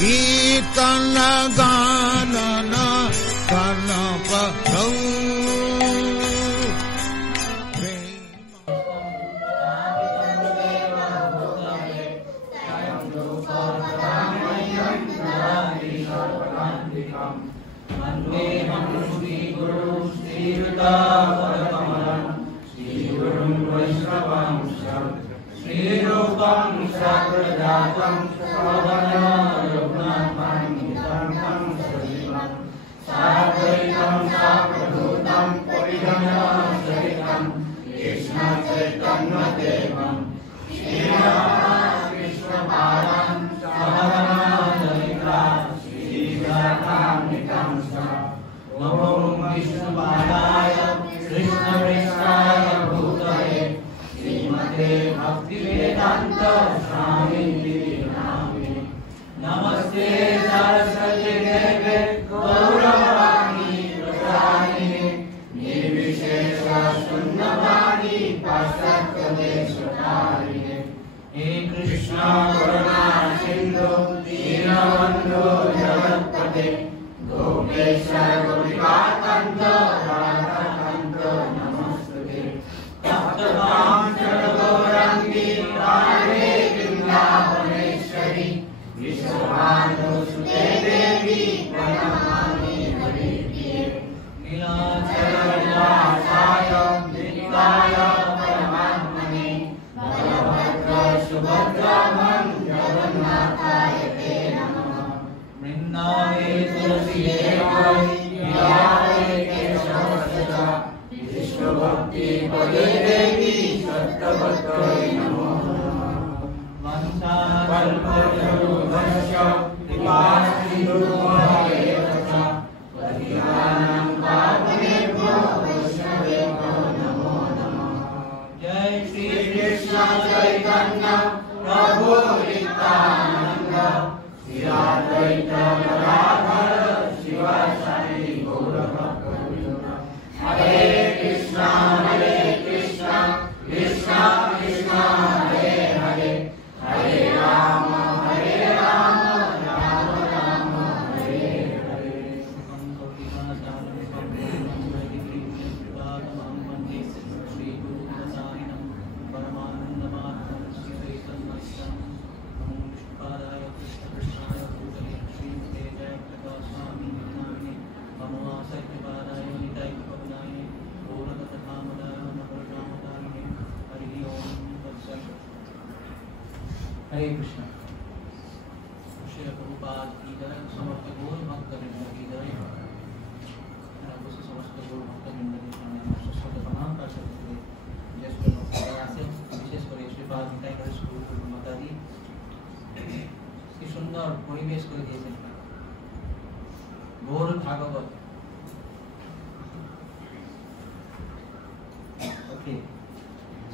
कीर्तन गानन कर्णपरौ नमस्ते सरस्वती देवे गौरवाणी प्रसादिने निर्विशेष शून्यवाणी पाश्चात्यदेशकारिणे हे कृष्ण करुणा सिंधु दीनबन्धु जगत्पते गोपेश गोपिकान्त राधाकान्त नमस्ते तप्तकाञ्चन गौराङ्गी राधे वृन्दावनेश्वरी विश्वभानुसुते देवी प्रणमामि हरिप्रिये नीलाचलविलासाय नित्याय परमात्मने बलभद्र सुभद्राभं जगन्नाथाय ते नमः वृन्दावे तुलसीदेवाय विहारे केशवसदा विश्वभक्ति पदे देवी सत्यवत्यै नमो वंशाकल्पतरुभ्यश्च कृपासिन्धुभ्येव च पतितानां पावनेभ्यो वैष्णवेभ्यो नमो नमः। जय श्री कृष्ण चैतन्य प्रभु नित्यानंद श्री अद्वैत गदाधर शिवासादि गौरभक्तवृन्द। हरे कृष्ण कृष्ण कृष्ण हरे हरे हरे राम राम राम हरे हरे। हरे कृष्ण। श्री प्रभुपाद की जय, समस्त गौर भक्तवृंद की जय। समस्त गौर भक्तवृंद के सामने शाश्वत प्रणाम कर सकते हैं। जय श्री से विशेष করে শ্রীপাদ নিতাই করে স্কুল মাতাজি কি সুন্দর পরিবেশ করে দিয়েছেন গৌর ভাগবত। ওকে,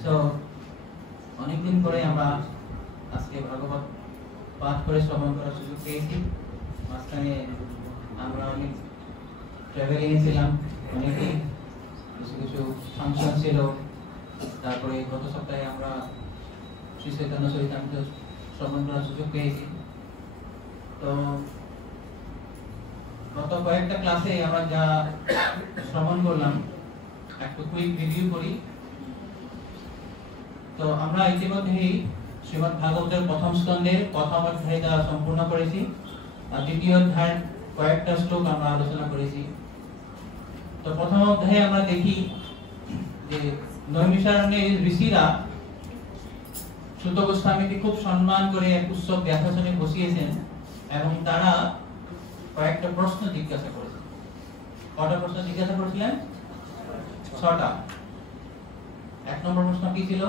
সো অনেকদিন পরে আমরা আজকে ভাগবত পাঠ করে শ্রবণ করার সুযোগ পেয়েছি। মাঝখানে আমরা অনেক ট্রাভেলিং ছিলাম, অনেকেই কিছু কিছু ফাংশন ছিল। তারপরে গত সপ্তাহে আমরা শ্রী চৈতন্য চরিতামৃত শ্রবণ করার সুযোগ পেয়েছি। তো গত কয়েকটা ক্লাসে আমরা যা শ্রবণ করলাম একটু কুইক রিভিউ করি। তো আমরা ইতিমধ্যেই শ্রীমদ্ ভাগবতের প্রথম স্কন্ধের প্রথম অধ্যায়টা সম্পূর্ণ করেছি, আর দ্বিতীয় অধ্যায়ের কয়েকটা শ্লোক আমরা আলোচনা করেছি। তো প্রথম অধ্যায়ে আমরা দেখি যে নৈমিষারণ্যের ঋষিরা সুত গোস্বামীকে খুব সম্মান করে এক উৎসব ব্যাসাসনে বসিয়েছেন এবং তারা কয়েকটা প্রশ্ন জিজ্ঞাসা করেছেন। কটা প্রশ্ন জিজ্ঞাসা করেছিলেন? 6টা। 1 নম্বর প্রশ্ন কি ছিল?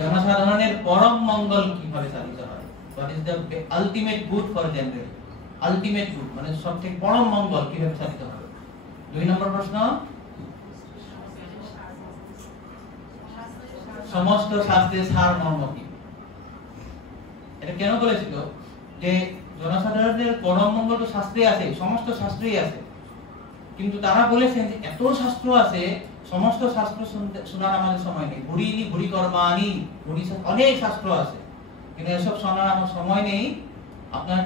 জনসাধারণের পরম মঙ্গল কিভাবে সাধিত হয়? What is the ultimate good for general? Ultimate good মানে সবথেকে পরম মঙ্গল কিভাবে সাধিত হবে? 2 নম্বর প্রশ্ন, সমস্ত শাস্ত্রের সার মর্ম কি? এটা কেন বলেছিল যে জনসাধারণের পরম মঙ্গল তো শাস্ত্রে আছে, সমস্ত শাস্ত্রেই আছে, কিন্তু তারা বলেছেন যে এত শাস্ত্র আছে, সমস্ত শাস্ত্র শোনার আমাদের সময় নেই। ভুরি কর্মানি, অনেক শাস্ত্র আছে, কিন্তু এসব শোনার আমার সময় নেই।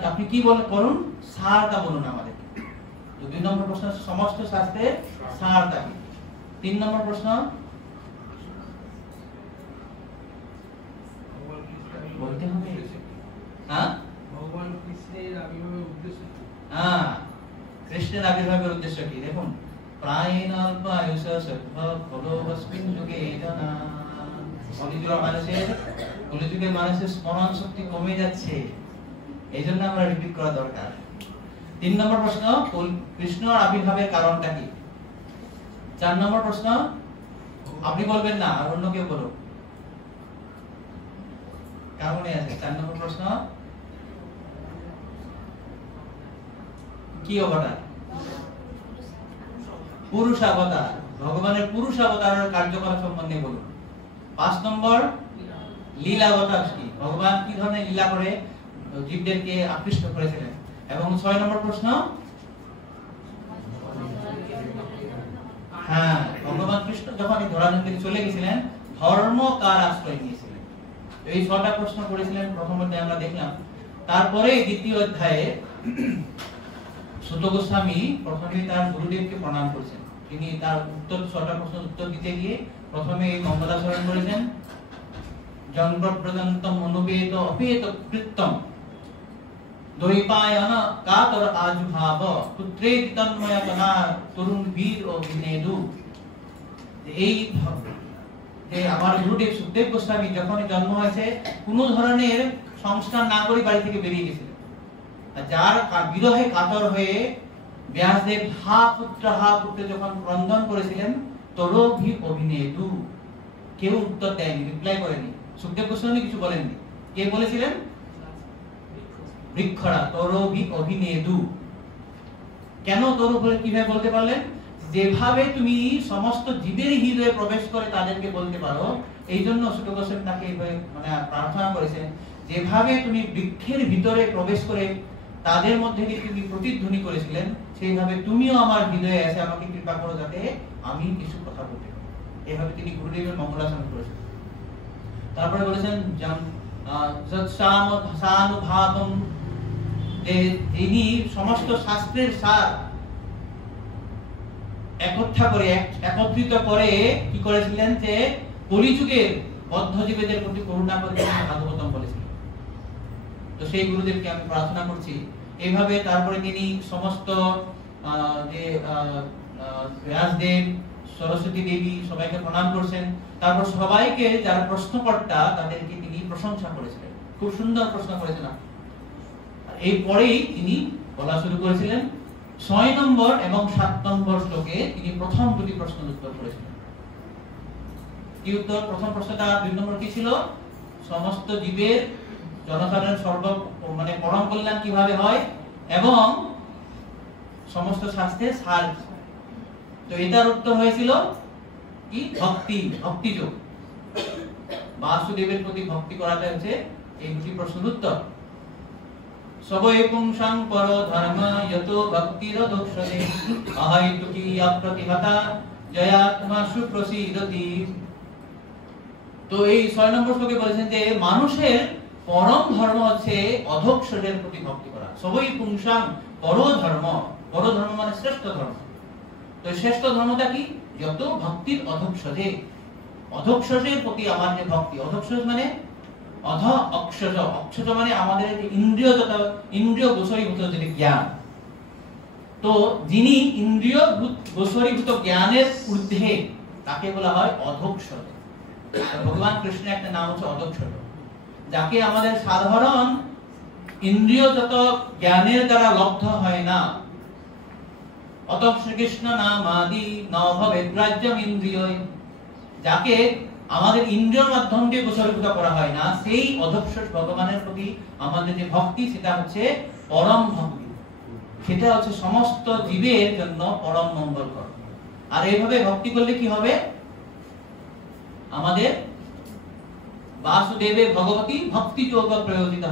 আপনি কি করুন, সারটা বলুন আমাদের। তো 2 নম্বর প্রশ্ন, সমস্ত শাস্ত্রের সারটা কি? 3 নম্বর প্রশ্ন, বলতে হবে হ্যাঁ, ভগবান কৃষ্ণের আবির্ভাবের উদ্দেশ্য কি? হ্যাঁ, কৃষ্ণের আবির্ভাবের উদ্দেশ্য কি? দেখুন, প্রায়ণ অল্পায়ুষ সদ্ভাব ফলোবস্মিন যুগে জানা। কলিযুগের মানুষের স্মরণ শক্তি কমে যাচ্ছে, এই জন্য আমরা রিপিট করা দরকার। 3 নম্বর প্রশ্ন, কৃষ্ণ আবির্ভাবের কারণটা কি? 4 নম্বর প্রশ্ন, আপনি বলবেন না, আর অন্য কেউ বলুন, কারণে আছে। 4 নম্বর প্রশ্ন, কি অবতার? পুরুষ অবতার। ভগবানের পুরুষ অবতারের কার্যকলাপ সম্বন্ধে বলুন। 5 নম্বর, লীলা অবতার কি? ভগবান কি ধরনের লীলা করে জীবদেরকে আকৃষ্ট করেছিলেন। এবং 6 নম্বর প্রশ্ন, হ্যাঁ, ভগবান কৃষ্ণ যখন এই ধরাধাম থেকে চলে গেছিলেন, ধর্ম কার আশ্রয় নিয়েছিলেন? এই 6টা প্রশ্ন করেছিলেন প্রথম অধ্যায়ে আমরা দেখলাম। তারপরে দ্বিতীয় অধ্যায়ে সুত গোস্বামী প্রথমে তার গুরুদেবকে প্রণাম করেছেন। তিনি তার উত্তর 6টা প্রশ্নের উত্তর দিতে গিয়ে প্রথমে এই মঙ্গলাচরণ করেছেন। জন্মপ্রদন্তম অনুবেদ অপেত কৃত্যম দৈপায়ন কাতর আজুভাব পুত্রে তন্ময় কনা তরুণ বীর ও বিনেদু। এই যে আমার গুরুদেব সুখদেব গোস্বামী যখন জন্ম হয়েছে, কোন ধরনের সংস্কার না করে বাড়ি থেকে বেরিয়ে গেছিলেন। যার বিরহে কাতর হয়ে ব্যাসদেব হা পুত্র যখন ক্রন্দন করেছিলেন, তরভি অভিনেদু, কেউ উত্তর দেয়নি, রিপ্লাই করেনি। সুখদেব গোস্বামী কিছু বলেননি। কে বলেছিলেন? বৃক্ষরা, তরভি অভিনেদু। কেন তরু বলে কিভাবে বলতে পারলেন? যেভাবে তুমি সমস্ত জীবের হৃদয়ে প্রবেশ করে তাদেরকে বলতে পারো, এই জন্য সুখদেব গোস্বামী তাকে মানে প্রার্থনা করেছেন, যেভাবে তুমি বৃক্ষের ভিতরে প্রবেশ করে তাদের মধ্যে দিয়ে তুমি প্রতিধ্বনি করেছিলেন, সেইভাবে তুমিও আমার হৃদয়ে এসে আমাকে কৃপা করো, যাতে আমি কিছু কথা বলতে পারি। এইভাবে তিনি গুরুদেবের মঙ্গলাচরণ করেছেন। তারপরে বলেছেন যৎসানুভাবম, তিনি সমস্ত শাস্ত্রের সার একত্রিত করে কি করেছিলেন, যে কলিযুগের বদ্ধজীবীদের প্রতি করুণা করে ভাগবতম বলেছিলেন। তো সেই গুরুদেবকে আমি প্রার্থনা করছি এইভাবে। তারপরে তিনি সমস্ত যে ব্যাসদেব, সরস্বতী দেবী সবাইকে প্রণাম করছেন। তারপর সবাইকে যারা প্রশ্নকর্তা তাদেরকে তিনি প্রশংসা করেছিলেন, খুব সুন্দর প্রশ্ন করেছেন। এরপরেই তিনি বলা শুরু করেছিলেন। 6 নম্বর এবং 7 নম্বর শ্লোকে তিনি প্রথম 2টি প্রশ্নের উত্তর করেছিলেন। কি উত্তর? প্রথম প্রশ্নটা 2 নম্বর কি ছিল? সমস্ত জীবের জনসাধারণ মানে পরম কল্যাণ কিভাবে হয় এবং সমস্ত শাস্ত্রের সার। তো এটার উত্তর হয়েছিল কি? ভক্তিযোগ। বাসুদেবের প্রতি ভক্তি করাটা হচ্ছে এই 2টি প্রশ্নের উত্তর। সবৈ পুংসাং পর ধর্ম যত ভক্তির দোষদে অহৈতুকী অপ্রতিহতা জয়াত্মা সুপ্রসীদতি। তো এই 6 নম্বর শ্লোকে বলেছেন যে মানুষের পরম ধর্ম হচ্ছে অধোক্ষজের প্রতি ভক্তি করা। সবৈ পুংসাং পর ধর্ম, পর ধর্ম মানে শ্রেষ্ঠ ধর্ম। তো শ্রেষ্ঠ ধর্মটা কি? যত ভক্তির অধোক্ষজে, অধোক্ষজের প্রতি আমার যে ভক্তি। অধোক্ষজ মানে অধ অক্ষজ, অক্ষজ মানে আমাদের ইন্দ্রিয় গোচরীভূত যে জ্ঞান। তো যিনি ইন্দ্রিয় গোচরীভূত জ্ঞানের ঊর্ধ্বে, তাকে বলা হয় অধোক্ষজ। ভগবান কৃষ্ণের একটা নাম হচ্ছে অধোক্ষজ, যাকে আমাদের সাধারণ ইন্দ্রিয়গত জ্ঞানের দ্বারা লব্ধ হয় না। অত শ্রীকৃষ্ণ নাম আদি নভবেদ্রাজ্যম ইন্দ্রিয়, যাকে আমাদের ইন্দ্রিয়র মাধ্যম দিয়ে গোচরীভূত করা হয় না, সেই অধোক্ষজ ভগবানের প্রতি আমাদের যে ভক্তি, সেটা হচ্ছে পরম ভক্তি। সেটা হচ্ছে সমস্ত জীবের জন্য পরম মঙ্গলকর। আর এইভাবে ভক্তি করলে কি হবে? আমাদের বাসুদেবে ভগবতী ভক্তি যোগ প্রয়োজিত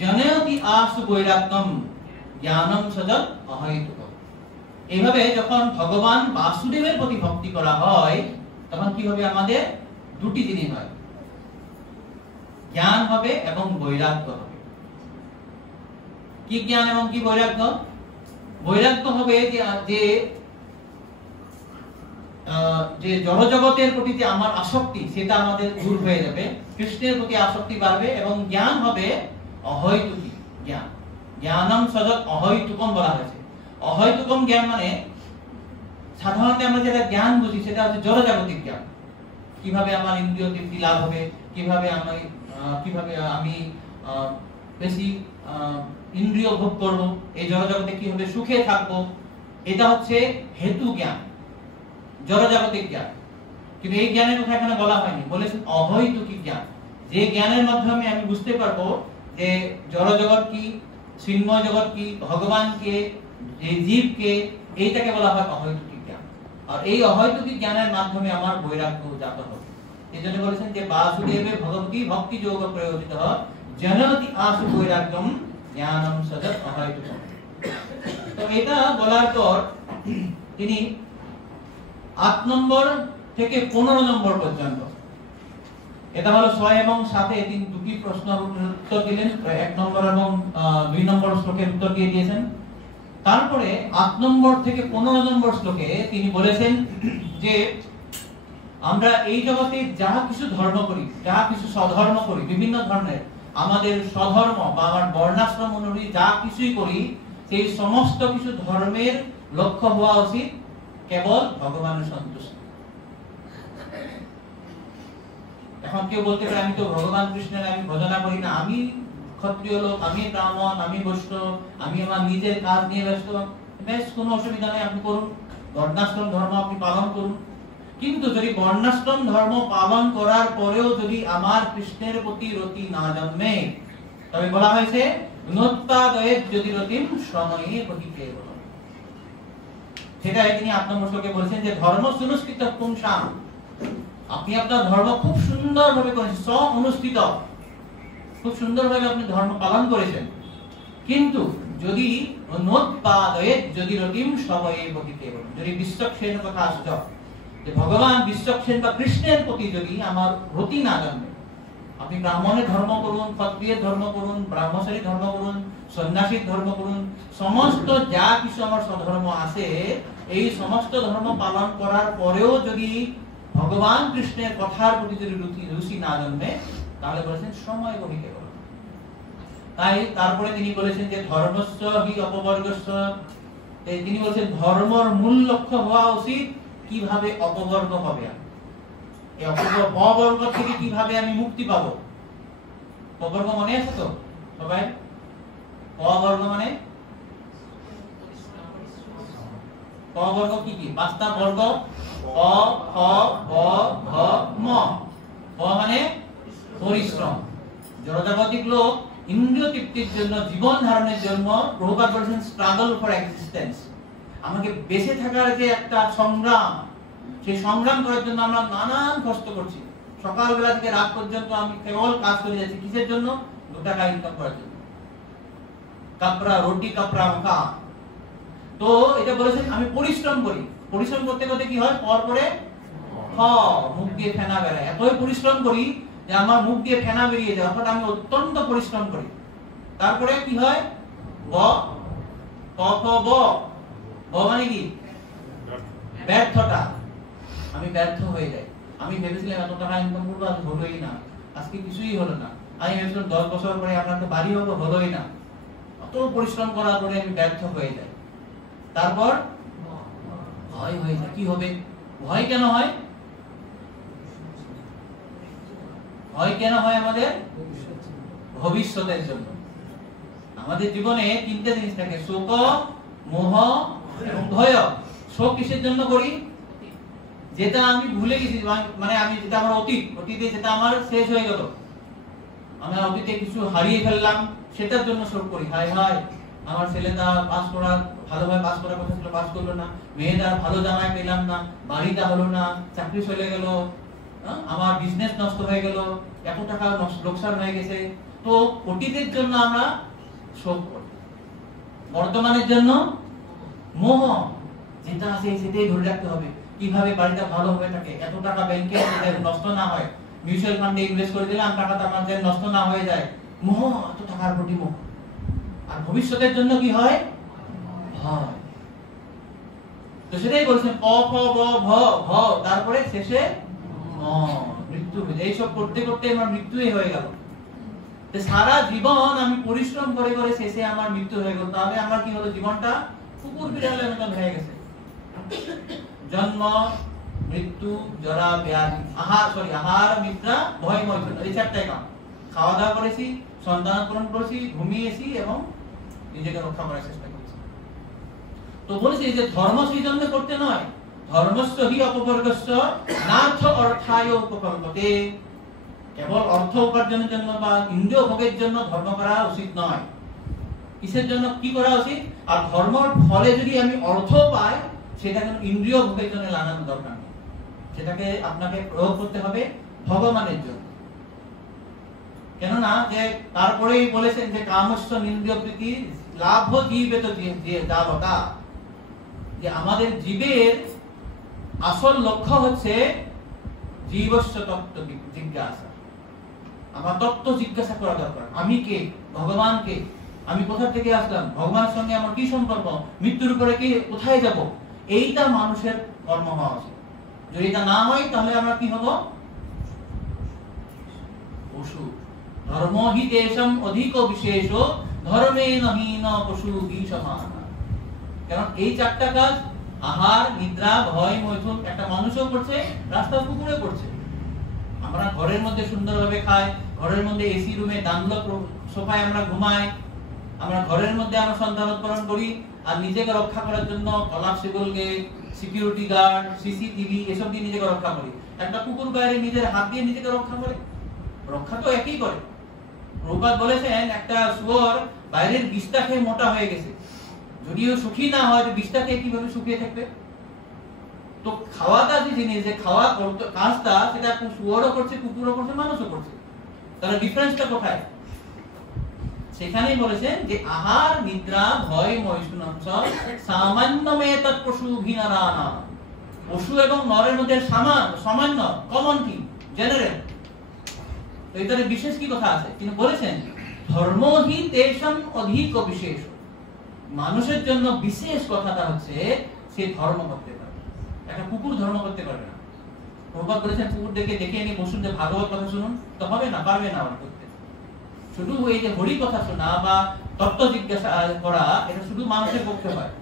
জনয়তি আশু বৈরাগ্যম জ্ঞানম সজল অহৈতুক। এইভাবে যখন ভগবান বাসুদেবের প্রতি ভক্তি করা হয় তখন কি হবে, আমাদের দুটি জিনিস হয়, জ্ঞান হবে এবং বৈরাগ্য হবে। কি জ্ঞান এবং কি বৈরাগ্য? বৈরাগ্য হবে যে জড়জগতের প্রতি যে আমার আসক্তি সেটা আমাদের দূর হয়ে যাবে, কৃষ্ণের প্রতি আসক্তি বাড়বে, এবং জ্ঞান হবে অহৈতুকী জ্ঞান। জ্ঞানম সদৎ অহৈতুকম বলা হয়েছে। অহৈতুকম জ্ঞান মানে সাধারণত আমরা যেটা জ্ঞান বুঝি সেটা হচ্ছে জড়জাগতিক জ্ঞান। কিভাবে আমার ইন্দ্রিয় তৃপ্তি লাভ হবে, কিভাবে আমি বেশি ইন্দ্রিয় ভোগ করব, এই জড়জগতে কিভাবে সুখে থাকবো, এটা হচ্ছে হেতু জ্ঞান, জড়জাগতিক জ্ঞান। কিন্তু এই জ্ঞানের কথা এখানে বলা হয়নি, বলেছেন অহৈতুকী জ্ঞান, যে জ্ঞানের মাধ্যমে আমি বুঝতে পারবো যে জড়জগৎ কি, চিন্ময় জগৎ কি, ভগবান কে, যে জীব কে, এইটাকে বলা হয় অহৈতুকী জ্ঞান। আর এই অহৈতুকী জ্ঞানের মাধ্যমে আমার বৈরাগ্য জাত হবে। এজন্য বলেছেন যে বাসুদেবে ভগবতী ভক্তি যোগ প্রয়োজিত জনতি আশু বৈরাগ্যম জ্ঞানম সদৎ অহৈতুকম। তো এটা বলার পর তিনি 8 নম্বর থেকে 15 নম্বর পর্যন্ত, এটা হলো 6 এবং 7 তিনি দুটি প্রশ্নের উত্তর দিলেন, 1 নম্বর এবং 2 নম্বর শ্লোকের উত্তর দিয়ে দিয়েছেন। তারপরে 8 নম্বর থেকে 15 নম্বর শ্লোকে তিনি বলেছেন যে আমরা এই জগতে যা কিছু ধর্ম করি, যা কিছু স্বধর্ম করি, বিভিন্ন ধরনের আমাদের স্বধর্ম বা আমার বর্ণাশ্রম অনুযায়ী যা কিছুই করি, সেই সমস্ত কিছু ধর্মের লক্ষ্য হওয়া উচিত কেবল ভগবানের সন্তুষ্টি। এখন কেউ বলতে পারে আমি তো ভগবান কৃষ্ণের আমি ভজনা করি না, আমি ক্ষত্রিয় লোক, আমি ব্রাহ্মণ, আমি বৈষ্ণব, আমি আমার নিজের কাজ নিয়ে ব্যস্ত। বেশ, কোনো অসুবিধা নেই, আপনি করুন, বর্ণাশ্রম ধর্ম আপনি পালন করুন। কিন্তু যদি বর্ণাশ্রম ধর্ম পালন করার পরেও যদি আমার কৃষ্ণের প্রতি রতি না জন্মে, তবে বলা হয়েছে নোৎপাদয়ে যদি রতিম সময়ে বহিতে বল। সেটাই তিনি 8 নম্বর শ্লোকে বলেছেন যে ধর্ম সুনুষ্ঠিত পুংসাম, আপনি আপনার ধর্ম খুব সুন্দরভাবে করেছেন, স্ব-অনুষ্ঠিত, খুব সুন্দরভাবে আপনি ধর্ম পালন করেছেন, কিন্তু যদি নোৎপাদয়ে যদি রতিম সময়ে বহিতে বল, যদি বিশ্বক্ষেণ কথা আসত যে ভগবান বিশ্বক্ষেণ বা কৃষ্ণের প্রতি যদি আমার রতি না জন্মে, আপনি ব্রাহ্মণের ধর্ম করুন, ক্ষত্রিয়ের ধর্ম করুন, ব্রাহ্মচারী ধর্ম করুন, সন্ন্যাসীর ধর্ম করুন, সমস্ত যা কিছু আমার স্বধর্ম আছে, এই সমস্ত ধর্ম পালন করার পরেও যদি ভগবান কৃষ্ণের কথার প্রতি যদি রুচি না জন্মে, তাহলে বলেছেন সময় বহিতে বল। তাই তারপরে তিনি বলেছেন যে ধর্মস্য হি অপবর্গস্য, তিনি বলেছেন ধর্মর মূল লক্ষ্য হওয়া উচিত কিভাবে অপবর্গ হবে, এই অপবর্গ থেকে কিভাবে আমি মুক্তি পাবো। অপবর্গ মনে আছে তো সবাই? অবর্গ মানে অবর্গ কি কি? 5টা বর্গ, অ, খ, ব, ঘ, ম। অ মানে পরিশ্রম। জড়জাগতিক লোক ইন্দ্রিয় তৃপ্তির জন্য, জীবন ধারণের জন্য প্রভুপাদ বলেছেন স্ট্রাগল ফর এক্সিস্টেন্স, আমাকে বেঁচে থাকার যে একটা সংগ্রাম, সেই সংগ্রাম করার জন্য আমরা নানান কষ্ট করছি। সকালবেলা থেকে রাত পর্যন্ত আমি কেবল কাজ করে যাচ্ছি, কিসের জন্য? 2 টাকা ইনকাম করার জন্য। কাপড়া রুটি কাপড়া মাখা, তো এটা বলেছেন আমি পরিশ্রম করি। পরিশ্রম করতে করতে কি হয়? পরে মুখ দিয়ে ফেনা বেরোয়। এতই পরিশ্রম করি যে আমার মুখ দিয়ে ফেনা বেরিয়ে যায়, অর্থাৎ আমি অত্যন্ত পরিশ্রম করি। তারপরে কি হয়? ব ব মানে কি? ব্যর্থতা। আমি ব্যর্থ হয়ে যাই। আমি ভেবেছিলাম এত টাকা ইনকাম করবো, আজ হলোই না, আজকে কিছুই হলো না। আমি ভেবেছিলাম 10 বছর পরে আমরা তো বাড়ি হবো, হলোই না। অত পরিশ্রম করার পরে আমি ব্যর্থ হয়ে যাই। তারপর ভয় হয়ে যায়, কি হবে? ভয় কেন হয়? ভয় কেন হয় আমাদের? ভবিষ্যতের জন্য। আমাদের জীবনে 3টে জিনিস থাকে, শোক, মোহ এবং ভয়। শোক কিসের জন্য করি? যেটা আমি ভুলে গেছি, মানে আমি যেটা আমার অতীতে যেটা আমার শেষ হয়ে গেল, আমি অতীতে কিছু হারিয়ে ফেললাম, সেটার জন্য শোক করি। হায় হায়, আমার ছেলেটা ভালোভাবে পাস করার কথা ছিল, পাস করলো না, মেয়েটা ভালো জামাই পেলাম না, বাড়িটা হলো না, চাকরি চলে গেল, আমার বিজনেস নষ্ট হয়ে গেল, এত টাকা লোকসান হয়ে গেছে। তো অতীতের জন্য আমরা শোক করি, বর্তমানের জন্য মোহ। যেটা আছে সেটাই ধরে রাখতে হবে, কিভাবে বাড়িটা ভালোভাবে থাকে, এত টাকা ব্যাংকে নষ্ট না হয়, মিউচুয়াল ফান্ডে ইনভেস্ট করে দিলাম, টাকাটা আমার যেন নষ্ট না হয়ে যায়, মোহ, এত টাকার প্রতি মোহ। আর ভবিষ্যতের জন্য কি হয়? ভয়। তো সেটাই বলছেন প প ব ভ ভ, তারপরে শেষে মৃত্যু হয়ে যায়। এইসব করতে করতে আমার মৃত্যুই হয়ে গেল। সারা জীবন আমি পরিশ্রম করে করে শেষে আমার মৃত্যু হয়ে গেল, তাহলে আমার কি হলো? জীবনটা কুকুর বিড়ালের মতন হয়ে গেছে। জন্ম, মৃত্যু, জরা, ব্যাধি, আহার, নিদ্রা, ভয়, মৈথুন, এই চারটাই কাম। খাওয়া দাওয়া করেছি, সন্তান পূরণ করেছি, ঘুমিয়েছি এবং নিজেকে রক্ষা করার চেষ্টা করেছি। তো বলেছি যে ধর্ম সেই জন্য করতে নয়, ধর্মস্য হি অপবর্গস্য নার্থ অর্থায় উপকল্পতে। কেবল অর্থ উপার্জনের জন্য বা ইন্দ্রিয় ভোগের জন্য ধর্ম করা উচিত নয়। কিসের জন্য কি করা উচিত? আর ধর্মের ফলে যদি আমি অর্থ পাই, সেটা কিন্তু ইন্দ্রিয় ভোগের জন্য লাগানো দরকার নেই, সেটাকে আপনাকে প্রয়োগ করতে হবে ভগবানের জন্য। কেননা যে তারপরেই বলেছেন যে কামস্য নিন্দ্রিয় প্রীতি লাভ জীবেত যাবতা, যে আমাদের জীবের আসল লক্ষ্য হচ্ছে জীবস্য তত্ত্ব জিজ্ঞাসা। আমার তত্ত্ব জিজ্ঞাসা করা দরকার। আমি কে? ভগবান কে? আমি কোথা থেকে আসলাম? ভগবানের সঙ্গে আমার কি সম্পর্ক? মৃত্যুর পরে কি কোথায় যাব? এইটা মানুষের কর্ম হওয়া উচিত। যদি এটা না হয় তাহলে আমরা কি হব? পশু। ধর্ম হি তেষাং অধিক বিশেষ ধর্মেন হীন পশু হি সমান। কারণ এই চারটা কাজ, আহার, নিদ্রা, ভয়, মৈথুন, একটা মানুষও করছে, রাস্তার কুকুরে করছে। আমরা ঘরের মধ্যে সুন্দরভাবে খাই, ঘরের মধ্যে এসি রুমে ডানলপ সোফায় আমরা ঘুমাই, আমরা ঘরের মধ্যে আমরা সন্তান উৎপাদন করি, আর নিজেকে রক্ষা করার জন্য collapsible gate, security guard, CCTV এসব দিয়ে নিজেকে রক্ষা করি। একটা কুকুর বাইরে নিজের হাত দিয়ে নিজেকে রক্ষা করে, রক্ষা তো একই করে। প্রভুপাদ বলেছেন একটা শুয়োর বাইরের বিষ্ঠা খেয়ে মোটা হয়ে গেছে, যদিও সুখী না হয়, বিষ্ঠা খেয়ে কিভাবে শুকিয়ে থাকবে? তো খাওয়াটা যে জিনিস, যে খাওয়া কাজটা, সেটা শুয়োরও করছে, কুকুরও করছে, মানুষও করছে। তাহলে ডিফারেন্সটা কোথায়? সেখানেই বলেছেন যে আহার, নিদ্রা, ভয়, মৈথুনঞ্চ সামান্যমেতৎ পশুভিনারানা। পশু এবং নরের মধ্যে সামান্য, কমন কি, জেনারেল। তো এটার বিশেষ কি কথা আছে? তিনি বলেছেন ধর্ম হি তেষাং অধিক বিশেষ। মানুষের জন্য বিশেষ কথাটা হচ্ছে সে ধর্ম করতে পারে। একটা কুকুর ধর্ম করতে পারবে না। প্রভুপাদ বলেছেন কুকুর দেখে এনে বসুন যে ভাগবত কথা শুনুন, তো হবে না, পারবে না ওরা করতে। শুধু এই যে হরি কথা শোনা বা তত্ত্ব জিজ্ঞাসা করা, এটা শুধু মানুষের পক্ষে হয়।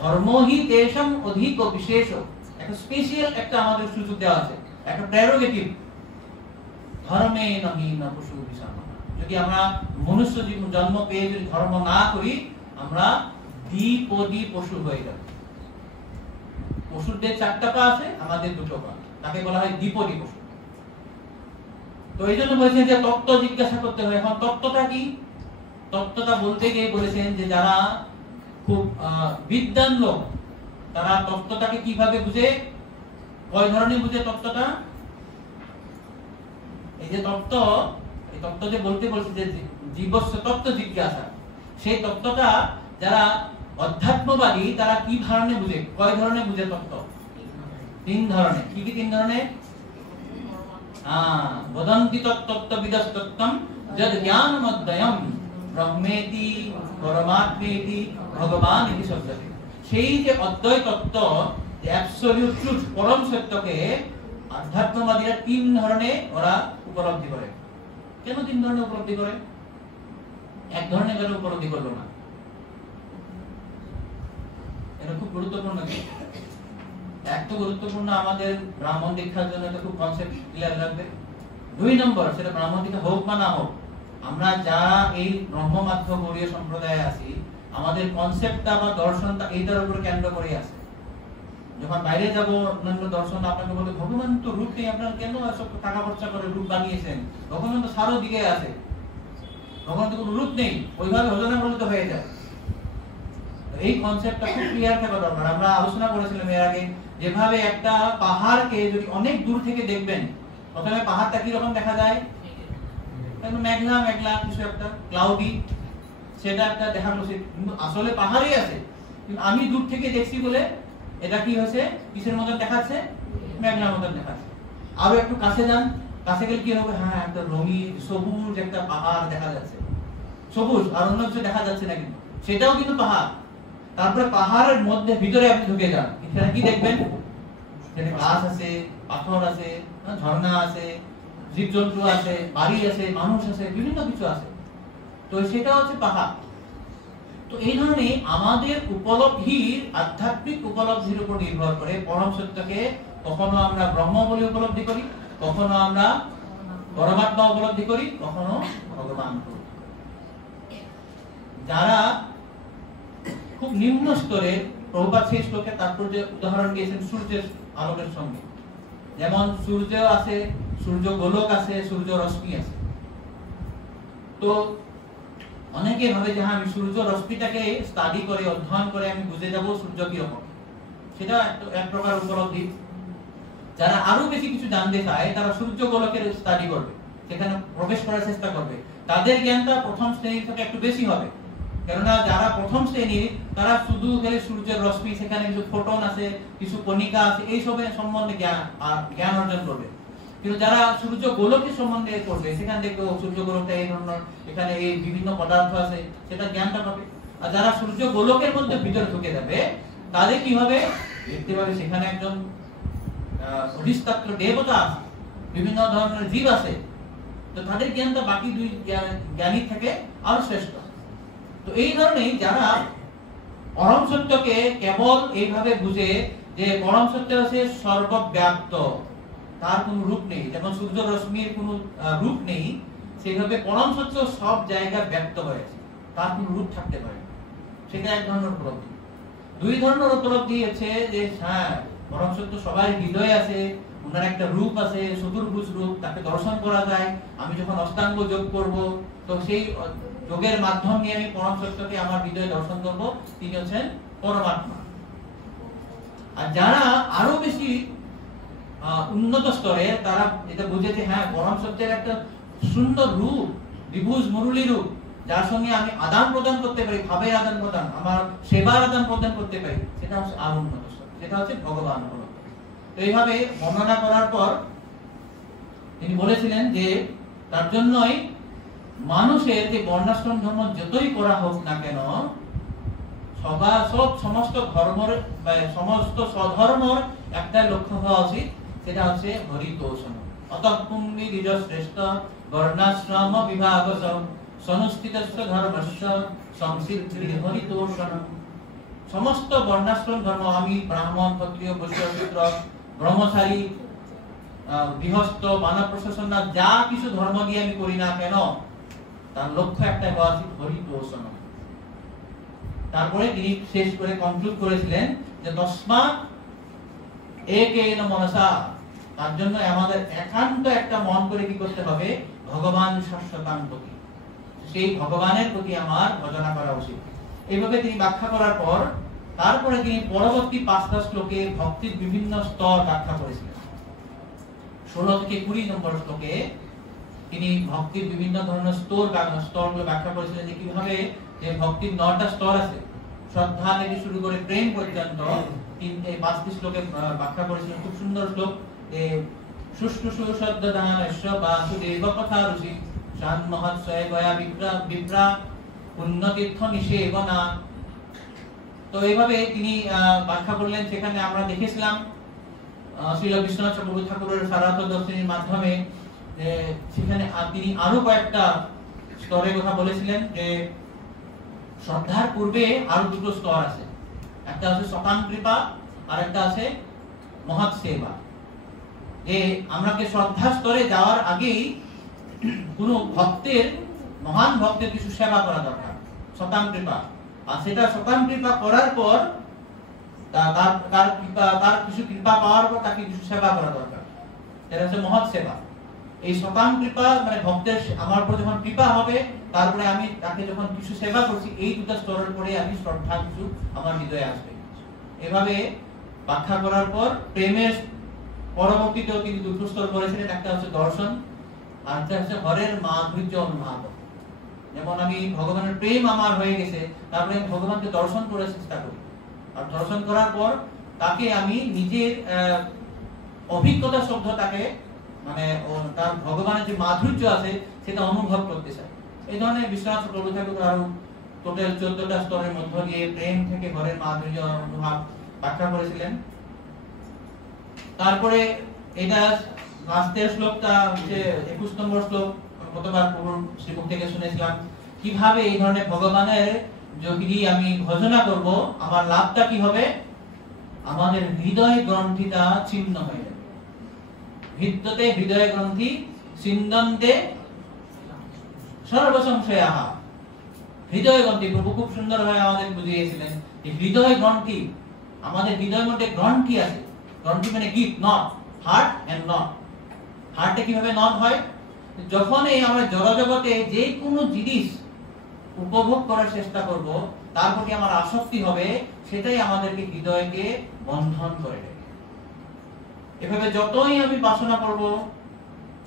ধর্ম হি তেষাং অধিক বিশেষ, একটা স্পেশাল একটা আমাদের সুযোগ দেওয়া আছে, একটা প্রেরোগেটিভ। ধর্মে নহি ন পশু বিসামনা। যদি আমরা মনুষ্য জীবন জন্ম পেয়ে যদি ধর্ম না করি, আমরা দ্বিপদী পশু হয়ে যাব। পশুদের চারটা পা আছে, আমাদের দুটো পা, তাকে বলা হয় দ্বিপদী পশু। তো এই জন্য বলেছেন যে তত্ত্ব জিজ্ঞাসা করতে হয়। এখন তত্ত্বটা কি? তত্ত্বটা বলতে গিয়ে বলেছেন যে যারা খুব বিদ্বান লোক, তারা তত্ত্বটাকে কিভাবে বুঝে, কয় ধরনের বুঝে তত্ত্বটা? এই যে তত্ত্ব, এই তত্ত্ব যে বলতে বলছে যে জীবস্য তত্ত্ব জিজ্ঞাসা, সেই তত্ত্বটা যারা অধ্যাত্মবাদী তারা কি ধরনের বুঝে, কয় ধরনের বুঝে তত্ত্ব? তিন ধরনের। কি কি তিন ধরনের? বদন্তি তত্ত্ববিদস্ত তত্ত্বম যদ জ্ঞানমদ্বয়ম ব্রহ্মেতি পরমাত্মেতি ভগবান ইতি শব্দতে। সেই যে অদ্বয় তত্ত্ব, যে অ্যাবসলিউট ট্রুথ, পরম সত্যকে আধ্যাত্মবাদীরা তিন ধরনে ওরা উপলব্ধি করে। কেন তিন ধরনের উপলব্ধি করে? এক ধরনের কেন উপলব্ধি করলো না? এটা খুব গুরুত্বপূর্ণ। এক তো গুরুত্বপূর্ণ আমাদের ব্রাহ্মণ দীক্ষার জন্য এটা খুব কনসেপ্ট ক্লিয়ার লাগবে। দুই নম্বর, সেটা ব্রাহ্মণ দীক্ষা হোক বা না হোক, আমরা যারা এই ব্রহ্মমাধ্য গৌড়ীয় সম্প্রদায়ে আছি, আমাদের কনসেপ্টটা বা দর্শনটা এইটার উপর কেন্দ্র করে আছে। যখন বাইরে যাব, অন্যান্য দর্শন আপনাকে বলে ভগবান তো রূপ নেই, আপনারা কেন এসব টাকা খরচা করে রূপ বানিয়েছেন? ভগবান তো সারো দিকে আছে, ভগবান তো কোনো রূপ নেই, ওইভাবে ভজনা করলে তো হয়ে যায়। এই কনসেপ্টটা খুব ক্লিয়ার থাকা দরকার। আমরা আলোচনা করেছিলাম এর আগে, যেভাবে একটা পাহাড়কে যদি অনেক দূর থেকে দেখবেন, প্রথমে পাহাড়টা কি রকম দেখা যায়? মেঘলা মেঘলা কিছু একটা, ক্লাউডি, সেটা একটা দেখা উচিত, কিন্তু আসলে পাহাড়ই আছে। কিন্তু আমি দূর থেকে দেখছি বলে এটা কি হয়েছে, কিসের মতন দেখাচ্ছে, মেঘনার মতন দেখাচ্ছে। আরো একটু কাছে যান, কাছে গেলে কি হবে, হ্যাঁ একটা রঙিন সবুজ একটা পাহাড় দেখা যাচ্ছে, সবুজ, আর অন্য কিছু দেখা যাচ্ছে না, কিন্তু সেটাও কিন্তু পাহাড়। তারপরে পাহাড়ের মধ্যে ভিতরে আপনি ঢুকে যান, এখানে কি দেখবেন, এখানে গাছ আছে, পাথর আছে, ঝর্ণা আছে, জীবজন্তু আছে, বাড়ি আছে, মানুষ আছে, বিভিন্ন কিছু আছে। তো সেটা হচ্ছে পাহাড়। তো এই ধরনের আমাদের উপলব্ধির, আধ্যাত্মিক উপলব্ধির উপর নির্ভর করে পরম সত্যকে কখনো আমরা ব্রহ্ম বলে উপলব্ধি করি, কখনো আমরা পরমাত্মা উপলব্ধি করি, কখনো ভগবান। যারা খুব নিম্ন স্তরে, প্রভুপাদ সেই শ্লোকে তাৎপর্য উদাহরণ দিয়েছেন সূর্যের আলোকের সঙ্গে। যেমন সূর্য আছে, সূর্য গোলক আছে, সূর্য রশ্মি আছে। তো অনেকে ভাবে যে হ্যাঁ আমি সূর্য রশ্মিটাকে স্টাডি করে, অধ্যয়ন করে আমি বুঝে যাব সূর্য কিরকম, সেটা এক প্রকার উপলব্ধি। যারা আরো বেশি কিছু জানতে চায় তারা সূর্য গোলকের স্টাডি করবে, সেখানে প্রবেশ করার চেষ্টা করবে। তাদের জ্ঞানটা প্রথম শ্রেণীর থেকে একটু বেশি হবে, কেননা যারা প্রথম শ্রেণীর তারা শুধু গেলে সূর্যের রশ্মি, সেখানে কিছু ফোটন আছে, কিছু কণিকা আছে, এইসবের সম্বন্ধে জ্ঞান অর্জন করবে। কিন্তু যারা সূর্য গোলকের সম্বন্ধে করবে, সেখানে দেখবে সূর্য গোলকটা এই ধরনের, এখানে এই বিভিন্ন পদার্থ আছে, সেটা জ্ঞানটা পাবে। আর যারা সূর্য গোলকের মধ্যে ভিতরে ঢুকে যাবে, তাদের কি হবে, দেখতে পাবে সেখানে একজন অধিষ্ঠাত্র দেবতা আছে, বিভিন্ন ধরনের জীব আছে। তো তাদের জ্ঞানটা বাকি দুই জ্ঞানী থেকে আরো শ্রেষ্ঠ। তো এই ধরনের যারা পরম সত্যকে কেবল এইভাবে বুঝে যে পরম সত্য হচ্ছে সর্বব্যাপ্ত, তার কোনো রূপ নেই, যেমন সূর্য রশ্মির কোনো রূপ নেই, সেইভাবে পরম সত্য সব জায়গায় ব্যক্ত হয়েছে, তার কোনো রূপ থাকতে পারে, সেটা এক ধরনের উপলব্ধি। দুই ধরনের উপলব্ধি হচ্ছে যে হ্যাঁ পরম সত্য সবার হৃদয়ে আছে, ওনার একটা রূপ আছে, চতুর্ভুজ রূপ, তাকে দর্শন করা যায়। আমি যখন অষ্টাঙ্গ যোগ করব, তো সেই যোগের মাধ্যম নিয়ে আমি পরম সত্যকে আমার হৃদয়ে দর্শন করব, তিনি হচ্ছেন পরমাত্মা। আর যারা আরো বেশি উন্নত স্তরে, তারা এটা বুঝে যে হ্যাঁ পরম সত্যের একটা সুন্দর রূপ, বিভুজ মুরলী রূপ, যার সঙ্গে আমি আদান প্রদান করতে পারি, ভাবের আদান প্রদান, আমার সেবার আদান প্রদান করতে পারি, সেটা হচ্ছে আরো উন্নত স্তর, সেটা হচ্ছে ভগবান। তো এইভাবে বর্ণনা করার পর তিনি বলেছিলেন যে তার জন্যই মানুষের যে বর্ণাশ্রম ধর্ম যতই করা হোক না কেন, সমস্ত ধর্মের সমস্ত স্বধর্মের একটা লক্ষ্য হওয়া উচিত, সেটা হচ্ছে হরিতোষণ। অতঃপুঙ্গি দ্বিজ শ্রেষ্ঠ বর্ণাশ্রম বিভাগস সংস্থিতস্য ধর্মস্য সংসিদ্ধি হরিতোষণ। সমস্ত বর্ণাশ্রম ধর্ম, আমি ব্রাহ্মণ, ক্ষত্রিয়, বৈশ্য, শূদ্র, ব্রহ্মচারী, গৃহস্থ, মানব প্রশাসন, যা কিছু ধর্ম দিয়ে আমি করি না কেন, তার লক্ষ্য একটা হওয়া উচিত হরিতোষণ। তারপরে তিনি শেষ করে কনক্লুড করেছিলেন যে তস্মাৎ একেন মনসা, তার জন্য আমাদের একান্ত একটা মন করে কি করতে হবে, ভগবান শাশ্বতাং প্রতি, সেই ভগবানের প্রতি আমার ভজনা করা উচিত। এইভাবে তিনি ব্যাখ্যা করার পর তারপরে তিনি পরবর্তী 5টা শ্লোকে ভক্তির বিভিন্ন স্তর ব্যাখ্যা করেছিলেন। 16 থেকে 20 নম্বর শ্লোকে তিনি ভক্তির বিভিন্ন ধরনের স্তরগুলো ব্যাখ্যা করেছিলেন, যে কিভাবে যে ভক্তির 9টা স্তর আছে, শ্রদ্ধা থেকে শুরু করে প্রেম পর্যন্ত। 5টি শ্লোকে ব্যাখ্যা করেছিলেন, খুব সুন্দর শ্লোক। সুষ্ঠুষু শ্রদ্ধাদানস্য বাসুদেব কথা রুচি শান মহৎসয় গয়া বিপ্রা পুণ্যতীর্থ নিষেবনা। তো এইভাবে তিনি ব্যাখ্যা করলেন। সেখানে আমরা দেখেছিলাম শ্রীল বিশ্বনাথ চক্রবর্তী ঠাকুরের সারার্থ দর্শনীর মাধ্যমে সেখানে তিনি আরো কয়েকটা স্তরের কথা বলেছিলেন, যে শ্রদ্ধার পূর্বে আরো দুটো স্তর আছে, একটা আছে সকাম কৃপা আর একটা আছে মহৎ সেবা। যে আমাকে শ্রদ্ধা স্তরে যাওয়ার আগেই কোন ভক্তের, মহান ভক্তের কিছু সেবা করা দরকার, সকাম কৃপা। আর সেটা সকাম কৃপা করার পর তার কিছু কৃপা পাওয়ার পর তাকে কিছু সেবা করা দরকার, এটা হচ্ছে মহৎ সেবা। এই সকাম কৃপা মানে ভক্তের আমার উপর যখন কৃপা হবে, তারপরে আমি তাকে যখন কিছু সেবা করছি, এই দুটো স্তরের পরে আমি শ্রদ্ধা কিছু আমার হৃদয়ে আসবে। এভাবে ব্যাখ্যা করার পর প্রেমের পরবর্তীতেও তিনি দুটো স্তর করেছিলেন, একটা হচ্ছে দর্শন আর একটা হচ্ছে হরের মাধুর্য অনুভব। যেমন আমি ভগবানের প্রেম আমার হয়ে গেছে, তারপরে আমি ভগবানকে দর্শন করার চেষ্টা করি, আর দর্শন করার পর তাকে আমি নিজের অভিজ্ঞতা শব্দ তাকে মানে তার ভগবানের যে মাধুর্য আছে সেটা অনুভব করতে চাই। এই ধরনের বিশ্বনাথ প্রভু ঠাকুর আরো টোটাল 14টা স্তরের মধ্য দিয়ে প্রেম থেকে ঘরের মাধুর্য অনুভব ব্যাখ্যা করেছিলেন। তারপরে এটা লাস্টের শ্লোকটা হচ্ছে 21 নম্বর শ্লোক, কতবার প্রভুর শ্রীমুখ থেকে শুনেছিলাম কিভাবে এই ধরনের ভগবানের যদি আমি ভজনা করব আমার লাভটা কি হবে, আমাদের হৃদয় গ্রন্থিটা ছিন্ন হয়ে যাবে। ভিত্ততে হৃদয় গ্রন্থি ছিন্দন্তে সর্বসংশয়াঃ। হৃদয় গ্রন্থি প্রভু খুব সুন্দরভাবে আমাদের বুঝিয়েছিলেন যে হৃদয় গ্রন্থি, আমাদের হৃদয়ের মধ্যে গ্রন্থি আছে। গ্রন্থি মানে গিফট, নট, হার্ট এন্ড নট। হার্টে কিভাবে নট হয়, যখন এই আমরা জড়জগতে যে কোনো জিনিস উপভোগ করার চেষ্টা করব তার প্রতি আমার আসক্তি হবে, সেটাই আমাদেরকে হৃদয়কে বন্ধন করে দেবে। এভাবে যতই আমি বাসনা করব,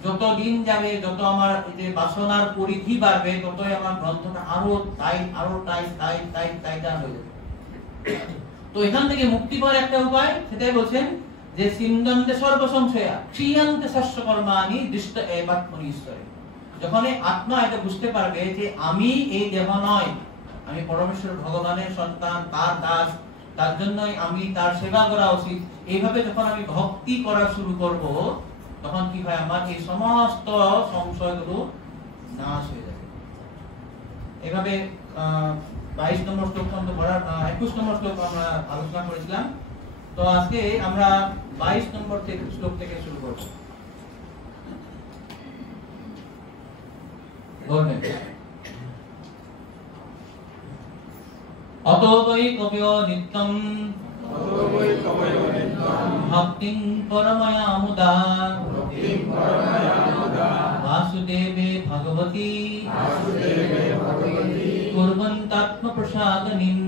যত দিন যাবে, যত আমার এই যে বাসনার পরিধি বাড়বে, ততই আমার গ্রন্থটা আরো টাইট হয়ে যাবে। তো এখান থেকে মুক্তি পাওয়ার একটা উপায়, সেটাই বলছেন যে সিন্দন্তে সর্বসংশয়া ক্রিয়ান্তে শাস্ত্র কর্মাণি দৃষ্ট এবাত্মনি ঈশ্বরে। যখন এই আত্মা এটা বুঝতে পারবে যে আমি এই দেহ নয়, আমি পরমেশ্বর ভগবানের সন্তান, তার দাস, তার জন্যই আমি তার সেবা করা উচিত, এইভাবে যখন আমি ভক্তি করা শুরু করব, তখন কি হয়, আমার এই সমস্ত সংশয়গুলো নাশ হয়ে যাবে। এভাবে 22 নম্বর শ্লোক পর্যন্ত পড়ার 21 নম্বর শ্লোক আমরা আলোচনা করেছিলাম। তো আজকে আমরা 22 নম্বর শ্লোক থেকে শুরু করব। অতো বৈ কবዮ নিত্যং ভক্তিং পরময়া মুদা বাসুদেবে ভগবতী কুর্বন্তাত্ম প্রসাদনীম।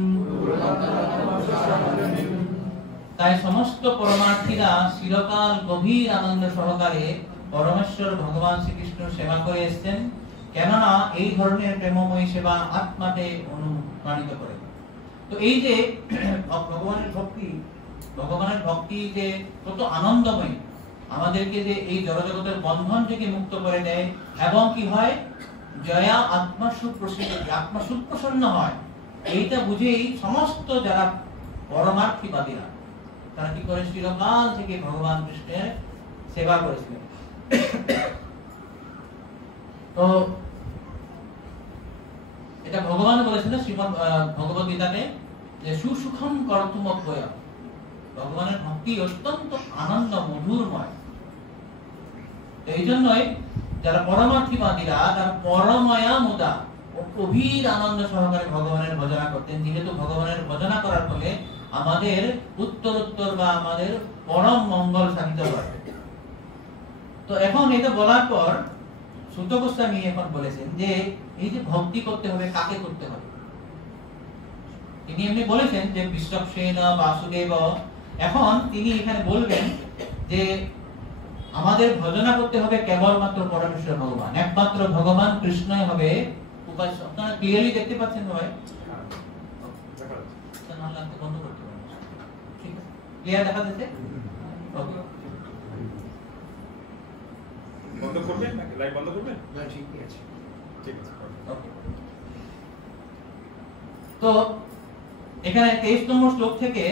তাই সমস্ত পরমার্থীরা চিরকাল গভীর আনন্দ সহকারে পরমেশ্বর ভগবান শ্রীকৃষ্ণের সেবা করে এসেছেন, কেননা এই ধরনের প্রেমময়ী সেবা আত্মাতে অনুপ্রাণিত করে। তো এই যে ভগবানের ভক্তি যে কত আনন্দময়, আমাদেরকে যে এই জড়জগতের বন্ধন থেকে মুক্ত করে দেয়, এবং কি হয়, জয়া আত্মা সুপ্রসন্ন হয়। এইটা বুঝেই সমস্ত যারা পরমার্থীবাদীরা তারা কি করে, চিরকাল থেকে ভগবান কৃষ্ণের সেবা করেছিলেন। তো এটা ভগবান বলেছেন শ্রীমদ্ ভগবদ গীতাতে যে সুসুখম কর্তুমব্যয়া, ভগবানের ভক্তি অত্যন্ত আনন্দ মধুরময়। এই জন্যই যারা পরমার্থীবাদীরা তারা পরময়া মুদা ও গভীর আনন্দ সহকারে ভগবানের ভজনা করতেন, যেহেতু ভগবানের ভজনা করার ফলে আমাদের উত্তরোত্তর বা আমাদের পরম মঙ্গল সাধিত হয়। তো এখন এটা বলার পর সূত গোস্বামী এখন বলেছেন যে এই যে ভক্তি করতে হবে, কাকে করতে হবে। তিনি এমনি বলেছেন যে বিশ্বক্সেন বাসুদেব। এখন তিনি এখানে বলবেন যে আমাদের ভজনা করতে হবে কেবলমাত্র পরমেশ্বর ভগবান, একমাত্র ভগবান কৃষ্ণই হবে উপাস্য। আপনারা ক্লিয়ারলি দেখতে পাচ্ছেন ভাই? বন্ধ করতে পারেন, ঠিক আছে? ক্লিয়ার দেখা যাচ্ছে? বন্ধ করবেন নাকি লাইভ বন্ধ করবেন? না, ঠিকই আছে, ঠিক আছে। ওকে। তো এখানে 23 নম্বর শ্লোক থেকে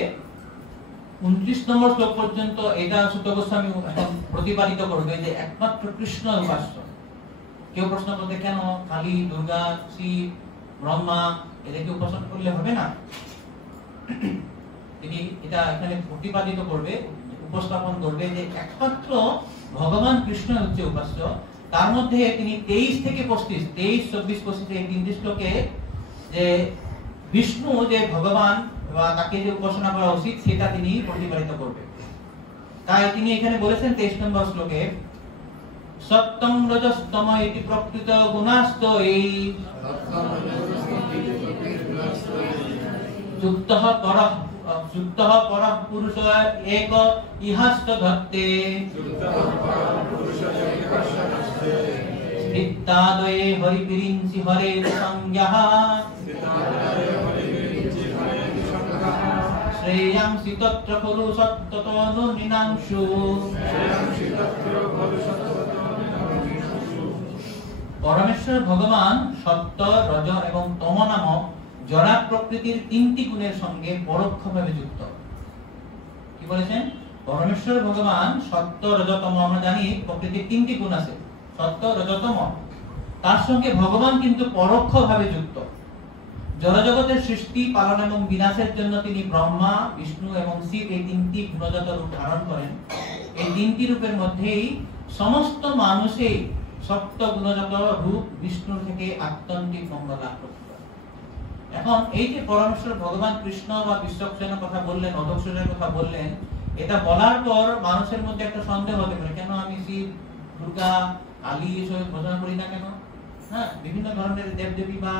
29 নম্বর শ্লোক পর্যন্ত এটা সূত গোস্বামী এখন প্রতিপাদিত করবে যে একমাত্র কৃষ্ণ উপাস্য। কেউ প্রশ্ন করতে, কেন কালী, দুর্গা, শিব, ব্রহ্মা এদেরকে উপাসনা করলে হবে না? তিনি এটা এখানে প্রতিপাদিত করবে, উপস্থাপন করবে যে একমাত্র ভগবান কৃষ্ণ হচ্ছে উপাস্য। তার মধ্যে তিনি 23 থেকে 25, 23, 24, 25 এই তিনটি শ্লোকে যে বিষ্ণু যে ভগবান বা তাকে যে উপাসনা করা উচিত সেটা তিনি প্রতিপাদিত করবে। তাই তিনি এখানে বলেছেন 23 নম্বর শ্লোকে, সত্যং রজস্তম ইতি প্রকৃত গুণাস্তৈ যুক্তঃ পরঃ পুরুষ এক ইহাস্ত ধত্তে স্থিতাদয়ে হরিবিরিঞ্চি হরে সংজ্ঞাঃ শ্রেয়াংসি তত্র খলু সত্যতনু নিনাংশু। পরমেশ্বর ভগবান সত্য, রজ এবং তম নামক জড়া প্রকৃতির তিনটি গুণের সঙ্গে পরোক্ষভাবে যুক্ত। কি বলেছেন? পরমেশ্বর ভগবান সত্য, রজ, তম। আমরা জানি প্রকৃতির তিনটি গুণ আছে, সত্য, রজ, তম। তার সঙ্গে ভগবান কিন্তু পরোক্ষভাবে যুক্ত। জড়জগতের সৃষ্টি, পালন এবং বিনাশের জন্য তিনি ব্রহ্মা, বিষ্ণু এবং শিব এই তিনটি গুণজাত রূপ ধারণ করেন। এই তিনটি রূপের মধ্যেই সমস্ত মানুষই সপ্ত গুণজাত রূপ বিষ্ণুর থেকে আত্যন্তিক মঙ্গল লাভ করতে পারে। এখন এই যে পরমেশ্বর ভগবান কৃষ্ণ বা বিশ্বক্সেনের কথা বললেন, অধক্ষের কথা বললেন, এটা বলার পর মানুষের মধ্যে একটা সন্দেহ হতে পারে, কেন আমি শিব, দুর্গা, কালী এসব ভজন করি না কেন? হ্যাঁ, বিভিন্ন ধরনের দেবদেবী বা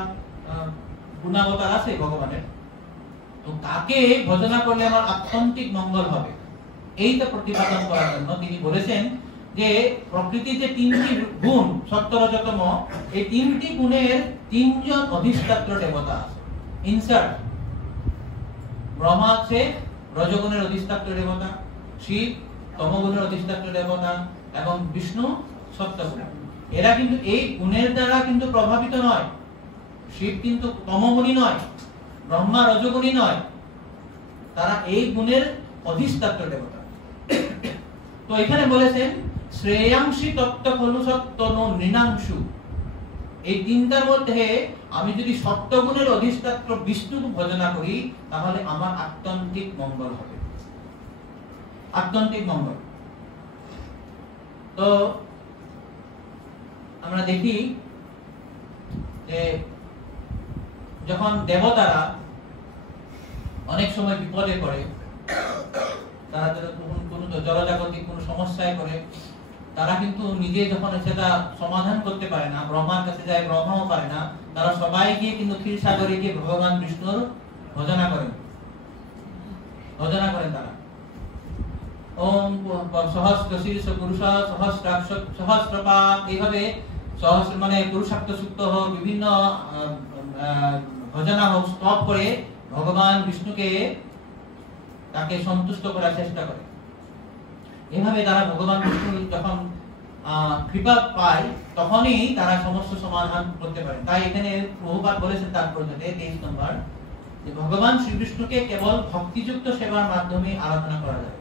গুণাবতার আছে ভগবানের, তো কাকে ভজনা করলে আমার আত্যন্তিক মঙ্গল হবে, এইটা প্রতিপাদন করার জন্য তিনি বলেছেন যে প্রকৃতির যে তিনটি গুণ সত্য, রজ, তম, এই তিনটি গুণের তিনজন অধিষ্ঠাত্র দেবতা আছে। ইনসার্ট ব্রহ্মা আছে রজগুণের অধিষ্ঠাত্র দেবতা, শিব তমগুণের অধিষ্ঠাত্র দেবতা এবং বিষ্ণু সত্যগুণ। এরা কিন্তু এই গুণের দ্বারা কিন্তু প্রভাবিত নয়। শিব কিন্তু তমগুণী নয়, ব্রহ্মা রজগুণী নয়, তারা এই গুণের অধিষ্ঠাত্র দেবতা। তো এখানে বলেছেন শ্রেয়াংসি তত্ত্ব খলু সত্যনু নৃণাংশু। এই তিনটার মধ্যে আমি যদি সত্যগুণের অধিষ্ঠাত্র বিষ্ণুকে ভজনা করি তাহলে আমার আত্যন্তিক মঙ্গল হবে, আত্যন্তিক মঙ্গল। তো আমরা দেখি যে যখন দেবতারা অনেক সময় বিপদে পড়ে, তারা কোনো জলজাগতিক কোনো সমস্যায় পড়ে, তারা কিন্তু নিজে যখন সেটা সমাধান করতে পারে না, ব্রহ্মার কাছে যায়, ব্রহ্মাও পারে না, তারা সবাই গিয়ে কিন্তু ক্ষীরসাগরে গিয়ে ভগবান বিষ্ণুর ভজনা করেন, ভজনা করেন তারা। ওম সহস্র শীর্ষ পুরুষ সহস্রাক্ষ সহস্রপাদ, এইভাবে সহস্র মানে পুরুষার্থ সূক্ত হোক, বিভিন্ন ভজনা হোক, স্তব করে ভগবান বিষ্ণুকে তাকে সন্তুষ্ট করার চেষ্টা করে। এভাবে তারা ভগবান বিষ্ণু যখন কৃপা পায় তখনই তারা সমস্ত সমাধান করতে পারে। তাই এখানে প্রভুপাদ বলেছেন তার প্রয়োজনে 23 নম্বর যে ভগবান শ্রীবিষ্ণুকে কেবল ভক্তিযুক্ত সেবার মাধ্যমে আরাধনা করা যায়,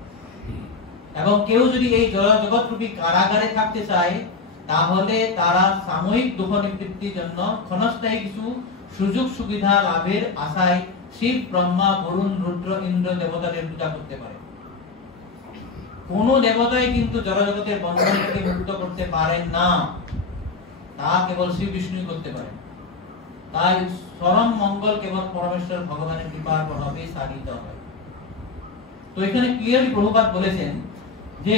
এবং কেউ যদি এই জগৎ রূপী কারাগারে থাকতে চায় তাহলে তারা সাময়িক দুঃখ নিবৃত্তির জন্য ক্ষণস্থায়ী কিছু সুযোগ সুবিধা লাভের আশায় শিব, ব্রহ্মা, বরুণ, রুদ্র, ইন্দ্র দেবতাদের পূজা করতে পারে। কোন দেবতাই কিন্তু জড়জগতের বন্ধন থেকে মুক্ত করতে পারেন না, তা কেবল শ্রী বিষ্ণুই করতে পারেন। তাই চরম মঙ্গল কেবল পরমেশ্বর ভগবানের কৃপার প্রভাবে সাধিত হয়। তো এখানে ক্লিয়ারলি প্রভুপাদ বলেছেন যে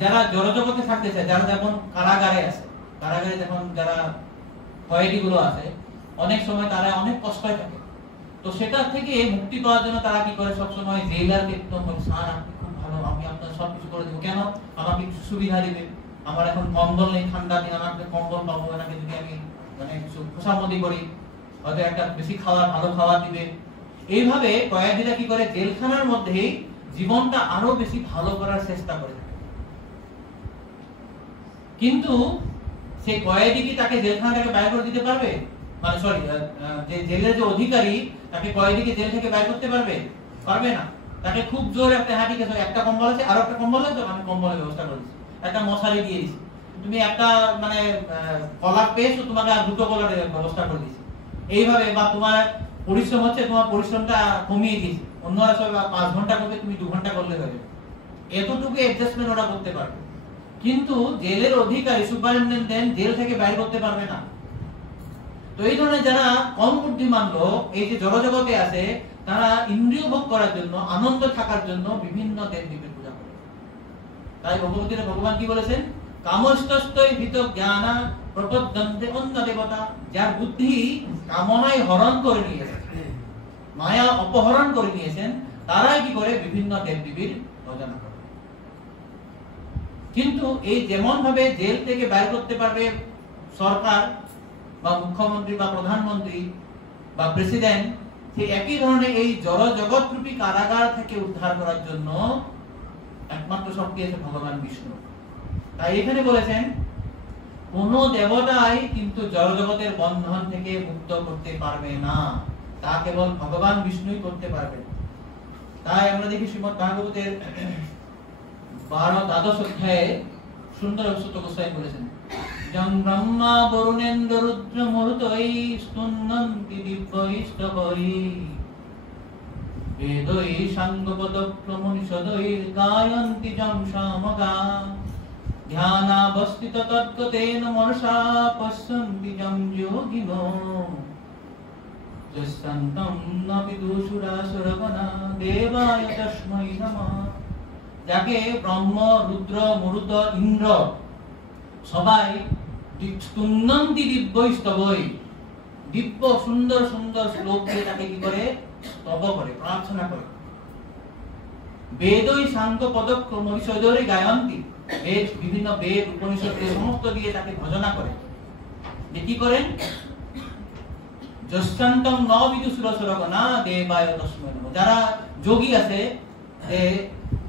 যারা জড়জগতে থাকতে চায়, যারা যেমন কারাগারে আছে, কারাগারে যখন যারা কয়েদি গুলো আছে, অনেক সময় তারা অনেক কষ্টে থাকে, তো সেটা থেকে মুক্তি পাওয়ার জন্য তারা কি করে, সবসময় জেলারকে একদম স্যার আপনি খুব ভালো, আমি আপনার সবকিছু করে দেবো, কেন আমাকে কিছু সুবিধা দিবে, আমার এখন কম্বল নেই, ঠান্ডা দিন আমাকে কম্বল পাবো, এনাকে যদি আমি মানে কিছু খোসামদি করি, হয়তো একটা বেশি খাওয়া, ভালো খাওয়া দিবে। এইভাবে কয়েদিরা কি করে, জেলখানার মধ্যেই জীবনটা আরো বেশি ভালো করার চেষ্টা করে। কিন্তু সেই কয়েদি কি তাকে জেলখানা থেকে বাইর করে দিতে পারবে? মানে সরি, যে জেলের যে অধিকারী তাকে কয়েদিকে জেল থেকে বাইর করতে পারবে? পারবে না। তাকে খুব জোর একটা, হ্যাঁ ঠিক আছে, একটা কম্বল আছে, আরো একটা কম্বল আছে, আমি কম্বলের ব্যবস্থা করেছি, একটা মশারি দিয়ে দিয়েছি, তুমি একটা মানে কলার পেয়েছো, তোমাকে আর দুটো কলারের ব্যবস্থা করে দিয়েছি, এইভাবে। বা তোমার পরিশ্রম হচ্ছে, তোমার পরিশ্রমটা কমিয়ে দিয়েছি, অন্যরা সব 5 ঘন্টা করবে, তুমি 2 ঘন্টা করলে হয়ে যাবে, এতটুকু অ্যাডজাস্টমেন্ট ওরা করতে পারবে। কিন্তু জেলের অধিকারী সুপারিনটেনডেন্ট জেল থেকে বাইর করতে পারবে না। তো এই ধরনের যারা কম বুদ্ধিমান লোক এই যে জড়জগতে আছে, তারা ইন্দ্রিয় ভোগ করার জন্য, আনন্দ থাকার জন্য বিভিন্ন দেবদেবীর পূজা করে। তাই ভগবতীরা ভগবান কি বলেছেন, কামস্তস্তৈ ভীত জ্ঞানা প্রপদ্যন্তে অন্য দেবতা, যার বুদ্ধি কামনায় হরণ করে নিয়েছে, মায়া অপহরণ করে নিয়েছেন, তারাই কি করে বিভিন্ন দেবদেবীর ভজন করে। কিন্তু এই যেমন ভাবে জেল থেকে বাইর করতে পারবে সরকার বা মুখ্যমন্ত্রী বা প্রধানমন্ত্রী বা প্রেসিডেন্ট, ঠিক একই ধরনের এই জড় জগৎ রূপী কারাগার থেকে উদ্ধার করার জন্য একমাত্র শক্তি আছে ভগবান বিষ্ণু। তাই এখানে বলেছেন কোন দেবতাই কিন্তু জড় জগতের বন্ধন থেকে মুক্ত করতে পারবে না, তা কেবল ভগবান বিষ্ণুই করতে পারবেন। তাই আমরা দেখি শ্রীমদ্ ভাগবতের 12-দ্বাদশ অধ্যায়ে সুন্দর সুত গোস্বামী বলেছেন, যং ব্রহ্মা বরুণেন্দ্র রুদ্র মরুতৈ স্তন্নন্তি দিব্যৈস্তবৈ বেদৈ সাঙ্গপদক্রমনিষদৈ গায়ন্তি যং সামগা ধ্যানাবস্থিত তদ্গতেন মনসা পশ্যন্তি যং যোগিনো যস্যন্তং ন বিদুষুরাসুরগণা দেবায় তস্मै নমঃ। যাকে ব্রহ্ম রুদ্র মরুত ইন্দ্র সবাই স্তন্নন্তি দিব্যৈস্তবৈ দিব্য সুন্দর সুন্দর শ্লোক দিয়ে তাকে কি করে স্তব করে, প্রার্থনা করে। বেদই সাঙ্গ পদক্রম ঋষদরে গায়ন্তি, বেদ বিভিন্ন বেদ উপনিষদ সমস্ত দিয়ে তাকে ভজনা করে। যে কি করেন, যস্যান্তং ন বিদুষুরসুরগণা দেবায় তস্मै নমঃ। যারা যোগী আছে, যে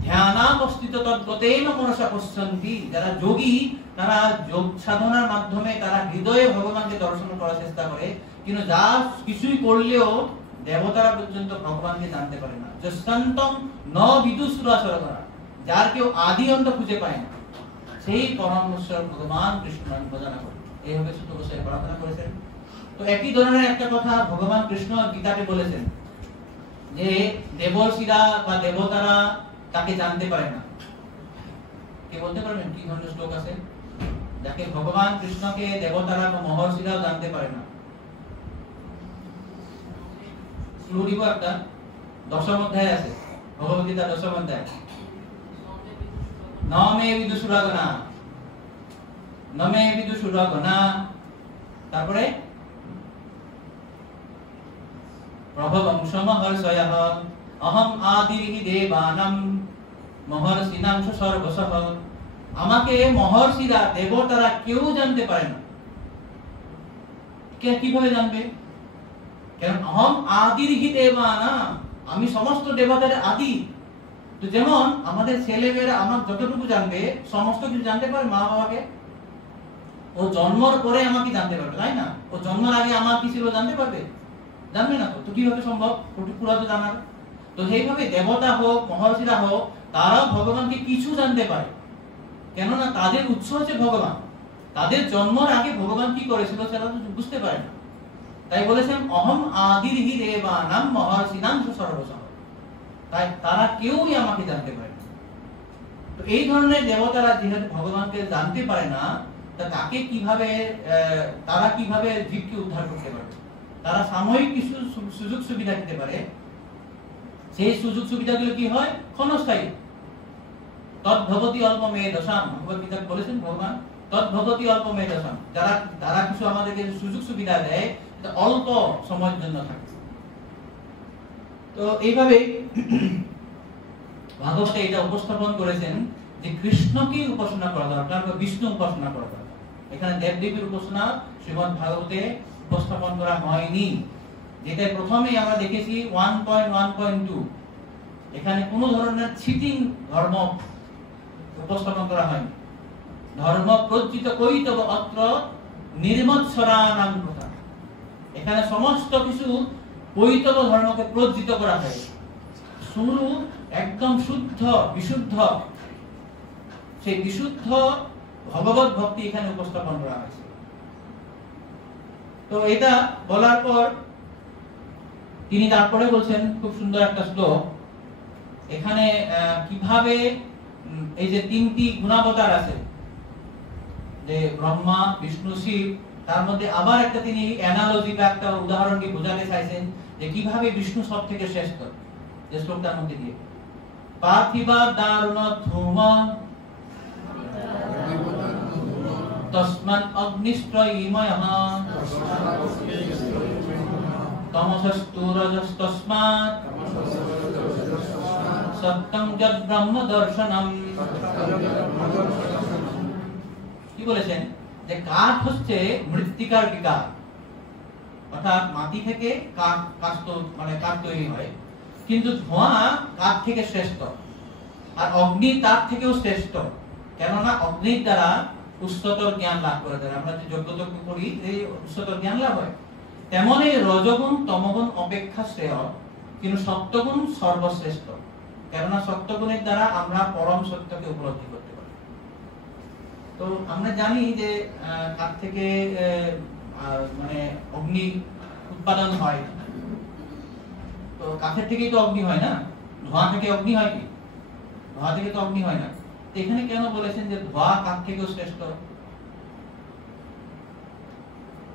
ধ্যানাবস্থিত তদ্গতেন মনসা পশ্যন্তি, যারা যোগী তারা যোগ সাধনার মাধ্যমে তারা হৃদয়ে ভগবানকে দর্শন করার চেষ্টা করে, কিন্তু যা কিছুই করলেও দেবতারা পর্যন্ত ভগবানকে জানতে পারে না। যস্যান্তং ন বিদুষুরাসুরগণা, যার কেউ আদি অন্ত খুঁজে পায় না, সেই পরমেশ্বর ভগবান কৃষ্ণ ভজনা করে। এইভাবে সুত গোস্বামী প্রার্থনা করেছেন। তো একই ধরনের একটা কথা ভগবান কৃষ্ণ গীতাতে বলেছেন, যে দেবর্ষিরা বা দেবতারা তাকে জানতে পারে না। কে বলতে পারবেন কি ধরনের শ্লোক আছে যাকে ভগবান কৃষ্ণকে দেবতারা বা মহর্ষিরাও জানতে পারে না? শ্লোক দিব একটা, দশম অধ্যায় আছে, ভগবদ গীতা দশম অধ্যায়। নমে বিদুষুরগণা, নমে বিদুষুরগণা, তারপরে প্রভবং সমহর্ষয়ঃ অহম আদির্হি দেবানাম মহর্ষিনাং সর্বশঃ। আমাকে মহর্ষিরা দেবতারা কেউ জানতে পারে না। কিভাবে জানবে? কারণ অহম আদির্হি দেবানাম, আমি সমস্ত দেবতার আদি। তো যেমন আমাদের ছেলেমেয়েরা আমার যতটুকু জানবে সমস্ত কিছু জানতে পারে মা বাবাকে, ও জন্মের পরে আমাকে জানতে পারবে, তাই না? ও জন্মের আগে আমার কি ছিল জানতে পারবে? জানবে না। তো কিভাবে সম্ভব? পুরা তো জানার। তো সেইভাবে দেবতা হোক মহর্ষিরা হোক তারাও ভগবানকে কিছু জানতে পারে, কেননা তাদের উৎস হচ্ছে ভগবান। তাদের জন্মের আগে ভগবান কি করেছিল সেটা তো বুঝতে পারে না। তাই বলেছেন অহম আদির্হি দেবানাম মহর্ষিনাং সর্বশঃ, তাই তারা কেউই আমাকে জানতে পারে না। তো এই ধরনের দেবতারা যেহেতু ভগবানকে জানতে পারে না, তা তাকে কিভাবে তারা কিভাবে জীবকে উদ্ধার করতে পারে? তারা সাময়িক কিছু সুযোগ সুবিধা দিতে পারে, সেই সুযোগ সুবিধাগুলো কি হয়? ক্ষণস্থায়ী। তদ্ভবতি অল্পমেধসাম, ভগবদ্গীতা বলেছেন ভগবান, তদ্ভবতি অল্পমেধসাম। যারা কিছু আমাদেরকে সুযোগ সুবিধা দেয় এটা অল্প সময়ের জন্য থাকে। তো এইভাবে ভাগবতে এটা উপস্থাপন করেছেন যে কৃষ্ণকে উপাসনা করা দরকার বা বিষ্ণু উপাসনা করা দরকার। এখানে দেবদেবীর উপাসনা শ্রীমদ্ ভাগবতে উপস্থাপন করা হয়নি, যেটা প্রথমেই আমরা দেখেছি 1.1.2। এখানে কোনো ধরনের চিটিং ধর্ম উপস্থাপন করা হয়নি। ধর্ম প্রজ্জিত কৈতব অত্র নির্মৎসরানাং প্রথা, এখানে সমস্ত কিছু কৈতব ধর্মকে প্রজ্জিত করা হয়। শুরু একদম শুদ্ধ বিশুদ্ধ, সেই বিশুদ্ধ ভগবত ভক্তি এখানে উপস্থাপন করা হয়েছে। তো এটা বলার পর তিনি তারপরে বলছেন খুব সুন্দর একটা শ্লোক, এখানে কিভাবে এই যে তিনটি গুণাবতার আছে, যে ব্রহ্মা বিষ্ণু শিব, তার মধ্যে আবার একটা তিনি অ্যানালজি বা একটা উদাহরণ দিয়ে বোঝাতে চাইছেন যে কিভাবে বিষ্ণু সব থেকে শ্রেষ্ঠ। যে শ্লোকটার মধ্যে দিয়ে পার্থিবা দারুণ ধূম তস্মাৎ অগ্নিস্ত্রয়ীময়ঃ তমসস্তু রজস্তস্মাৎ সত্যং যদ ব্রহ্ম দর্শনম। কি বলেছেন? যে কাঠ হচ্ছে মৃত্তিকার বিকার, অর্থাৎ মাটি থেকে কাঠ মানে কাঠ তৈরি হয়, কিন্তু ধোঁয়া কাঠ থেকে শ্রেষ্ঠ, আর অগ্নি তার থেকেও শ্রেষ্ঠ, কেননা অগ্নির দ্বারা উচ্চতর জ্ঞান লাভ করা যায়। আমরা যে যোগ্যতা করি এই উচ্চতর জ্ঞান লাভ হয়, তেমনি রজগুণ তমগুণ অপেক্ষা শ্রেয়, কিন্তু সত্যগুণ সর্বশ্রেষ্ঠ, কেননা সত্যগুণের দ্বারা আমরা পরম সত্যকে উপলব্ধি করতে পারি। তো আমরা জানি যে কাঠ থেকে মানে অগ্নি উৎপাদন হয়, তো কাঠের থেকেই তো অগ্নি হয় না, ধোঁয়া থেকে অগ্নি হয় কি? ধোঁয়া থেকে তো অগ্নি হয় না। এখানে কেন বলেছেন যে ধোঁয়া কাঠ থেকেও শ্রেষ্ঠ?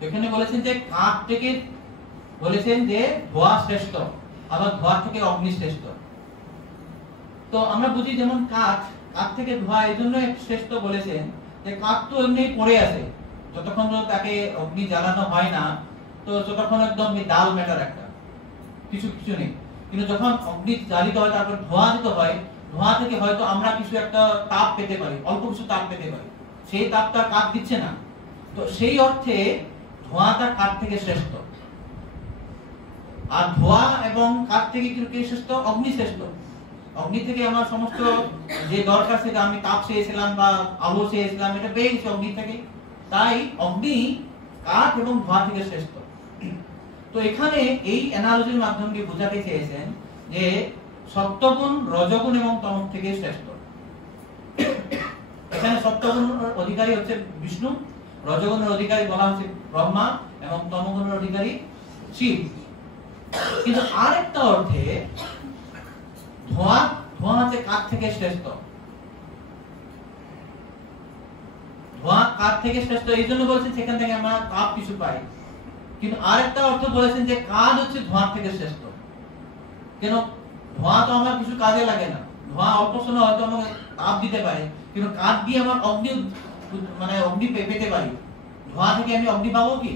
এখানে বলেছেন যে কাঠ থেকে বলেছেন যে ধোঁয়া শ্রেষ্ঠ, আবার ধোঁয়া থেকে অগ্নি শ্রেষ্ঠ। তো আমরা বুঝি যেমন কাঠ থেকে ধোঁয়া এই জন্য শ্রেষ্ঠ বলেছেন যে কাঠ তো এমনি পড়ে আছে, যতক্ষণ তাকে অগ্নি জ্বালানো হয় না তো ততক্ষণ একদম ডাল ম্যাটার একটা, কিছু নেই। কিন্তু যখন অগ্নি জ্বালিত হয়, তারপর ধোঁয়া দিতে হয়, ধোঁয়া থেকে হয়তো আমরা কিছু একটা তাপ পেতে পারি, অল্প কিছু তাপ পেতে পারি, সেই তাপটা কাঠ দিচ্ছে না। তো সেই অর্থে ধোঁয়াটা কাঠ থেকে শ্রেষ্ঠ। আর ধোঁয়া এবং কাঠ থেকে কি শ্রেষ্ঠ? অগ্নি শ্রেষ্ঠ। অগ্নি থেকে আমার সমস্ত যে দরকার সেটা আমি তাপ চেয়েছিলাম বা আলো চেয়েছিলাম, এটা পেয়ে গেছি অগ্নি থেকে। তাই অগ্নি কাঠ এবং ধোঁয়া থেকে শ্রেষ্ঠ। তো এখানে এই অ্যানালজির মাধ্যমে দিয়ে বোঝাতে চেয়েছেন যে সত্যগুণ রজগুণ এবং তমগুণ থেকে শ্রেষ্ঠ। এখানে সত্যগুণের অধিকারী হচ্ছে বিষ্ণু, রজগুণের অধিকারী বলা হচ্ছে ব্রহ্মা এবং তমগুণের অধিকারী শিব। কিন্তু আরেকটা অর্থে ধোঁয়া হচ্ছে কাঠ থেকে শ্রেষ্ঠ। ধোঁয়া কাঠ থেকে শ্রেষ্ঠ এই জন্য বলছেন সেখান থেকে আমরা তাপ কিছু পাই। কিন্তু আরেকটা অর্থ বলেছেন যে কাঠ হচ্ছে ধোঁয়া থেকে শ্রেষ্ঠ। কেন? ধোঁয়া তো আমার কিছু কাজে লাগে না, ধোঁয়া অল্প সময় হয়তো আমাকে তাপ দিতে পারে, কিন্তু কাঠ দিয়ে আমার অগ্নি মানে অগ্নি পেতে পারি। ধোঁয়া থেকে আমি অগ্নি পাবো কি?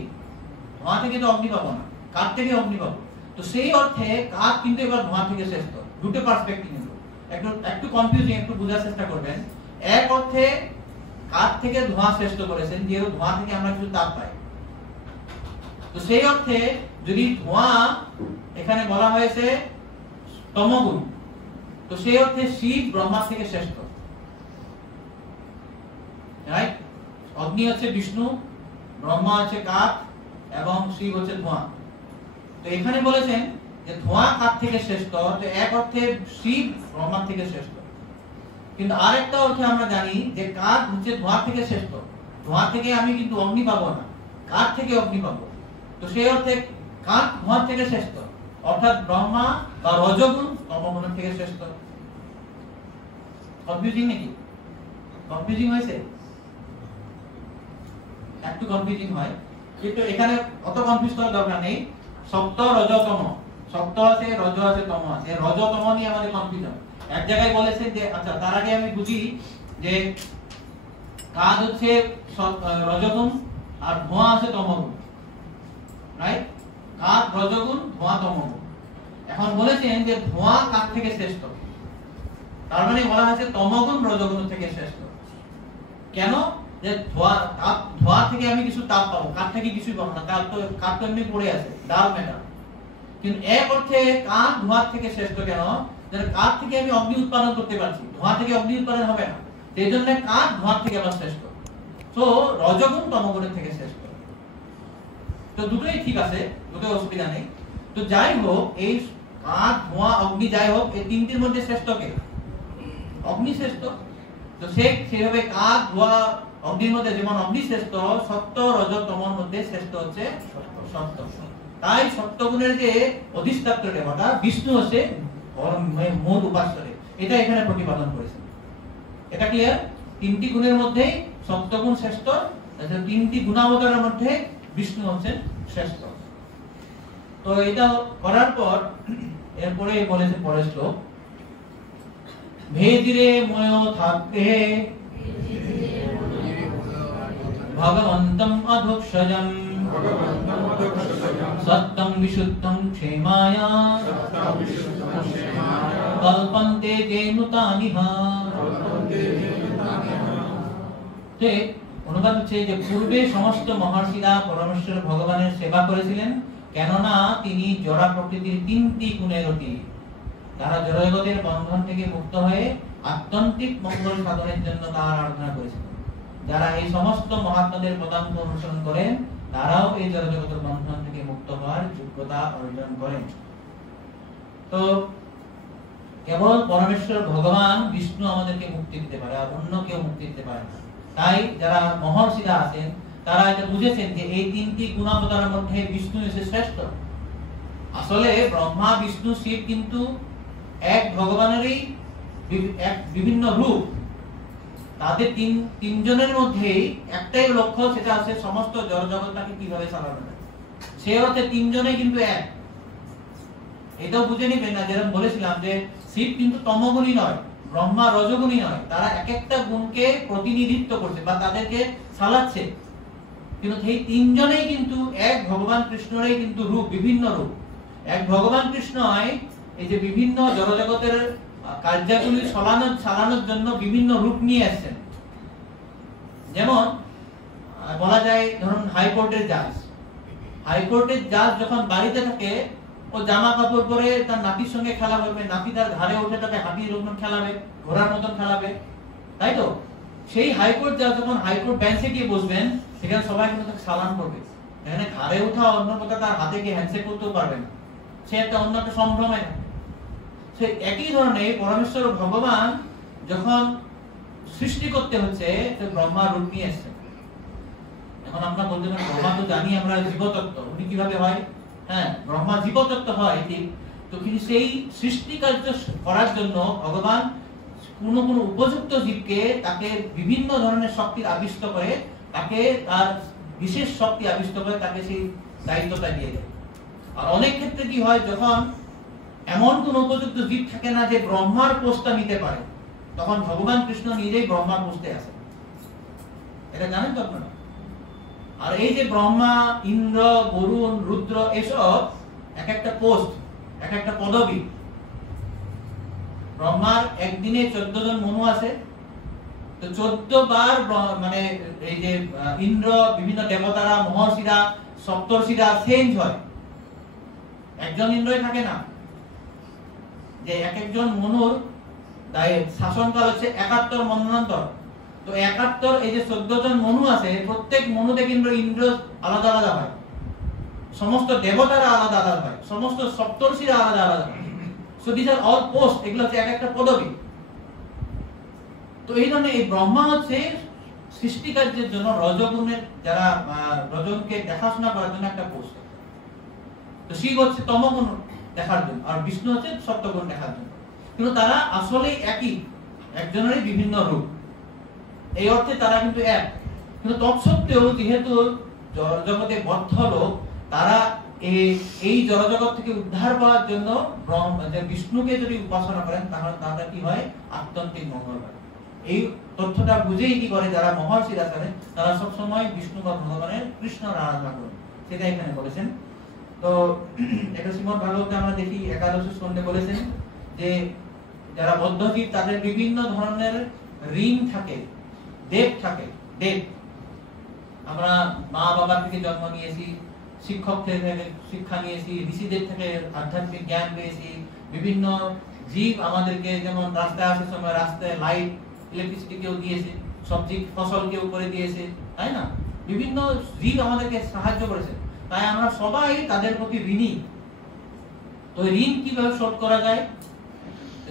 ধোঁয়া থেকে তো অগ্নি পাবো না, কাঠ থেকে অগ্নি পাবো। তো সেই অর্থে কাঠ কিন্তু এবার ধোঁয়া থেকে শ্রেষ্ঠ। দুটো পার্সপেক্টিভ কিন্তু একটু কনফিউজিং, একটু বোঝার চেষ্টা করবেন। এক অর্থে কাঠ থেকে ধোঁয়া শ্রেষ্ঠ বলেছেন, যে ধোঁয়া থেকে আমরা কিছু তাপ পাই। তো সেই অর্থে যদি ধোঁয়া এখানে বলা হয়েছে তমগুণ, তো সেই অর্থে শিব ব্রহ্মা থেকে শ্রেষ্ঠ, রাইট? অগ্নি হচ্ছে বিষ্ণু, ব্রহ্মা হচ্ছে কাঠ এবং শিব হচ্ছে ধোঁয়া। তো এখানে বলেছেন যে ধোঁয়া কাঠ থেকে শ্রেষ্ঠ, তো এক অর্থে শিব ব্রহ্মা থেকে শ্রেষ্ঠ। কিন্তু আরেকটা অর্থে আমরা জানি যে কাঠ হচ্ছে ধোঁয়া থেকে শ্রেষ্ঠ। ধোঁয়া থেকে আমি কিন্তু অগ্নি পাবো না, কাঠ থেকে অগ্নি পাবো। তো সেই অর্থে কাঠ ধোঁয়া থেকে শ্রেষ্ঠ, অর্থাৎ ব্রহ্মা বা রজগুণ তমগুণ থেকে শ্রেষ্ঠ। কনফিউজিং নাকি? কনফিউজিং হয়েছে? একটু কনফিউজিং হয়, কিন্তু এখানে অত কনফিউজ করার দরকার নেই। সপ্ত রজতম, সপ্ত আছে, রজ আছে, তম আছে। রজতম নিয়ে আমাদের কনফিউশন। এক জায়গায় বলেছে যে আচ্ছা, তার আগে আমি বুঝি যে কাজ হচ্ছে রজগুণ আর ধোঁয়া আছে তমগুণ, রাইট? কাঠ রজগুণ, ধোঁয়া তমগুণ। এখন বলেছেন যে ধোঁয়া কাঠ থেকে শ্রেষ্ঠ, তার মানে বলা হয়েছে তমগুণ রজগুণ থেকে শ্রেষ্ঠ। কেন? যে ধোঁয়া থেকে আমি কিছু তাপ পাবো, কাঠ থেকে কিছুই পাবো না, কাঠ তো এমনি পড়ে আছে, ডাল ম্যাটার। কিন্তু এক অর্থে কাঠ ধোঁয়া থেকে শ্রেষ্ঠ। কেন? যে কাঠ থেকে আমি অগ্নি উৎপাদন করতে পারছি, ধোঁয়া থেকে অগ্নি উৎপাদন হবে না, সেই জন্য কাঠ ধোঁয়া থেকে আবার শ্রেষ্ঠ। তো রজগুণ তমগুণের থেকে শ্রেষ্ঠ। তো দুটোই ঠিক আছে, দুটো অসুবিধা নেই। তো যাই হোক, এই কাঠ ধোঁয়া অগ্নি যাই হোক, এই তিনটির মধ্যে শ্রেষ্ঠ কে? অগ্নি শ্রেষ্ঠ। তো সেইভাবে কাঠ ধোঁয়া অগ্নির মধ্যে যেমন অগ্নি শ্রেষ্ঠ, সত্য রজ তমর মধ্যে শ্রেষ্ঠ হচ্ছে সত্য। তাই সত্যগুণের যে অধিষ্ঠাত্র দেবতা বিষ্ণু হচ্ছে মূল উপাস্য, এটা এখানে প্রতিপাদন করেছেন। এটা ক্লিয়ার? তিনটি গুণের মধ্যে সত্যগুণ শ্রেষ্ঠ, তিনটি গুণাবতারের মধ্যে বিষ্ণু হচ্ছেন শ্রেষ্ঠ। তো এটা করার পর এরপরে বলেছে পরের শ্লোক, ভেদিরে ময় থাকতে ভগবন্তম অধুক্ষজম সত্যং বিশুদ্ধং ক্ষেমায়া কল্পন্তে যে নূতানিহা। অনুবাদ হচ্ছে যে পূর্বে সমস্ত মহর্ষিরা পরমেশ্বর ভগবানের সেবা করেছিলেন, কেননা তিনি জড়া প্রকৃতির 3টি গুণের অতীত। তারা জড়জগতের বন্ধন থেকে মুক্ত হয়ে আত্যন্তিক মঙ্গল সাধনের জন্য তার আরাধনা করেছিলেন। যারা এই সমস্ত মহাত্মাদের পদাঙ্ক অনুসরণ করেন তারাও এই জড়জগতের বন্ধন থেকে মুক্ত হওয়ার যোগ্যতা অর্জন করেন। তো কেবল পরমেশ্বর ভগবান বিষ্ণু আমাদেরকে মুক্তি দিতে পারে, আর অন্য কেউ মুক্তি দিতে পারে না। তাই যারা মহর্ষিরা আছেন তারা এটা বুঝেছেন যে এই 3টি গুণাবতারের মধ্যে বিষ্ণু এসে শ্রেষ্ঠ। আসলে ব্রহ্মা বিষ্ণু শিব কিন্তু এক ভগবানেরই বিভিন্ন রূপ। তাদের তিনজনের মধ্যে একটাই লক্ষ্য, সেটা হচ্ছে সমস্ত জড়জগৎটাকে কিভাবে চালানো যায়। সে হচ্ছে তিনজনে কিন্তু এক। এটাও বুঝে নিবেন না, যেরকম বলেছিলাম যে শিব কিন্তু তমগুণী নয়, ব্রহ্মা রজগুণী নয়। তারা এক একটা গুণকে প্রতিনিধিত্ব করছে বা তাদেরকে চালাচ্ছে, কিন্তু এই তিনজনেই কিন্তু এক ভগবান কৃষ্ণরই কিন্তু রূপ, বিভিন্ন রূপ। এক ভগবান কৃষ্ণ এই যে বিভিন্ন জড়জগতের কার্যাবলী চালানোর জন্য বিভিন্ন রূপ নিয়ে আসছেন। যেমন বলা যায়, ধরুন হাইকোর্টের জাজ যখন বাড়িতে থাকে, ও জামা কাপড় পরে তার নাতির সঙ্গে খেলা করবে, নাতি তার ঘাড়ে উঠে তাকে হাতির মতন খেলাবে, ঘোড়ার মতন খেলাবে, তাই তো? সেই হাইকোর্ট জাজ যখন হাইকোর্ট বেঞ্চে গিয়ে বসবেন, সেখানে সবাই কিন্তু তাকে সালাম করবে। এখানে ঘাড়ে উঠা অন্য কথা, তার হাতে গিয়ে হ্যান্ডশেক করতেও পারবে না, সে একটা অন্য একটা সম্ভ্রমে না। একই ধরনের পরমেশ্বর ভগবান যখন সৃষ্টি করতে হচ্ছে, ব্রহ্মা রূপ নিয়ে এসেছে। এখন আমরা বলতে পারি ব্রহ্মা তো জানি আমরা জীবতত্ত্ব, উনি কিভাবে হয়? হ্যাঁ, ব্রহ্মা জীবতত্ত্ব হয় ঠিক, তো কিন্তু সেই সৃষ্টি কার্য করার জন্য ভগবান কোন উপযুক্ত জীবকে তাকে বিভিন্ন ধরনের শক্তির আবিষ্ট করে, তাকে তার বিশেষ শক্তি আবিষ্ট করে তাকে সেই দায়িত্বটা দিয়ে দেয়। আর অনেক ক্ষেত্রে কি হয়, যখন এমন কোন উপযুক্ত জীব থাকে না যে ব্রহ্মার পোস্টটা নিতে পারে, তখন ভগবান কৃষ্ণ নিজেই ব্রহ্মার পোস্টে আসেন। এটা জানেন তো আপনারা? আর এই যে ব্রহ্মা, ইন্দ্র, বরুণ, রুদ্র, এসব এক একটা পোস্ট, এক একটা পদবী। ব্রহ্মার একদিনে 14 জন মনু আছে, তো 14 বার মানে এই যে ইন্দ্র, বিভিন্ন দেবতারা, মহর্ষিরা, সপ্তর্ষিরা চেঞ্জ হয়, একজন ইন্দ্রই থাকে না। যে এক একজন মনুর শাসনকাল হচ্ছে 71 মন্বন্তর। তো 71, এই যে 14 জন মনু আছে, প্রত্যেক মনুতে কিন্তু ইন্দ্র আলাদা আলাদা হয়, সমস্ত দেবতারা আলাদা আলাদা হয়, সমস্ত সপ্তর্ষিরা আলাদা আলাদা হয়। So this are all post, এগুলো হচ্ছে এক একটা পদবী। তো এই ধরনের এই ব্রহ্মা হচ্ছে সৃষ্টি কার্যের জন্য রজগুণের, যারা রজগুণকে দেখাশোনা করার জন্য একটা পোস্ট। তো শিব হচ্ছে তমগুণ দেখার জন্য, আর বিষ্ণু হচ্ছে সত্যগুণ দেখার জন্য। কিন্তু তারা আসলে একই, একজনেরই বিভিন্ন রূপ, এই অর্থে তারা কিন্তু এক। কিন্তু তৎসত্ত্বেও যেহেতু জড়জগতে বদ্ধ লোক, তারা এই জড়জগৎ থেকে উদ্ধার পাওয়ার জন্য বিষ্ণুকে যদি উপাসনা করেন, তাহলে তাদের কি হয়? আত্যন্তিক মঙ্গল হয়। এই তথ্যটা বুঝেই কি করে যারা মহর্ষিরা আছেন, তারা সবসময় বিষ্ণু বা ভগবানের কৃষ্ণর আরাধনা করেন, সেটা এখানে বলেছেন। তো এটা শ্রীমদ্ ভাগবতে আমরা দেখি 11 স্কন্ধে বলেছেন যে যারা বদ্ধজীব, তাদের বিভিন্ন ধরনের ঋণ থাকে, দেব থাকে। দেব, আমরা মা বাবার থেকে জন্ম নিয়েছি, শিক্ষক থেকে শিক্ষা নিয়েছি, ঋষিদের থেকে আধ্যাত্মিক জ্ঞান পেয়েছি, বিভিন্ন জীব আমাদেরকে, যেমন রাস্তায় আসার সময় রাস্তায় লাইট, ইলেকট্রিসিটি কেউ দিয়েছে, সবজি ফসল কেউ করে দিয়েছে, তাই না? বিভিন্ন জীব আমাদেরকে সাহায্য করেছে, তাই আমরা সবাই তাদের প্রতি ঋণী। তো ঋণ কিভাবে শোধ করা যায়?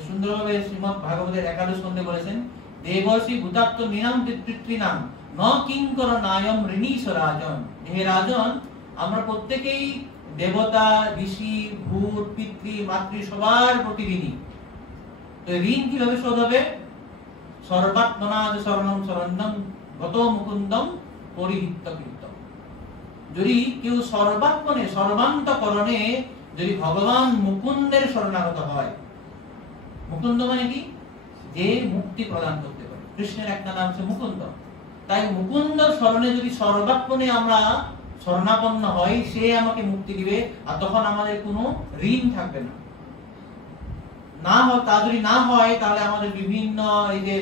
সুন্দরভাবে শ্রীমদ্ ভাগবতের 11 স্কন্ধে বলেছেন, দেবর্ষি ভূতাত্ম নিনাম পিতৃনাম ন কিঙ্কর নায়ম ঋণীশ রাজন। হে রাজন, আমরা প্রত্যেকেই দেবতা, ঋষি, ভূত, পিতৃ, মাতৃ সবার প্রতি ঋণী। তো ঋণ কিভাবে শোধ হবে? সর্বাত্মনা শরণং শরণ্যং গত মুকুন্দম পরিহিত কীর্তন। যদি কেউ সর্বাত্মনে, সর্বান্তকরণে যদি ভগবান মুকুন্দের শরণাগত হয়, মুকুন্দ মানে কি? যে মুক্তি প্রদান করতে পারে। কৃষ্ণের একটা নাম হচ্ছে মুকুন্দ। তাই মুকুন্দ শরণে যদি সর্বাত্মনে আমরা শরণাপন্ন হই, সে আমাকে মুক্তি দিবে, আর তখন আমাদের কোনো ঋণ থাকবে না। তা যদি না হয়, তাহলে আমাদের বিভিন্ন এই যে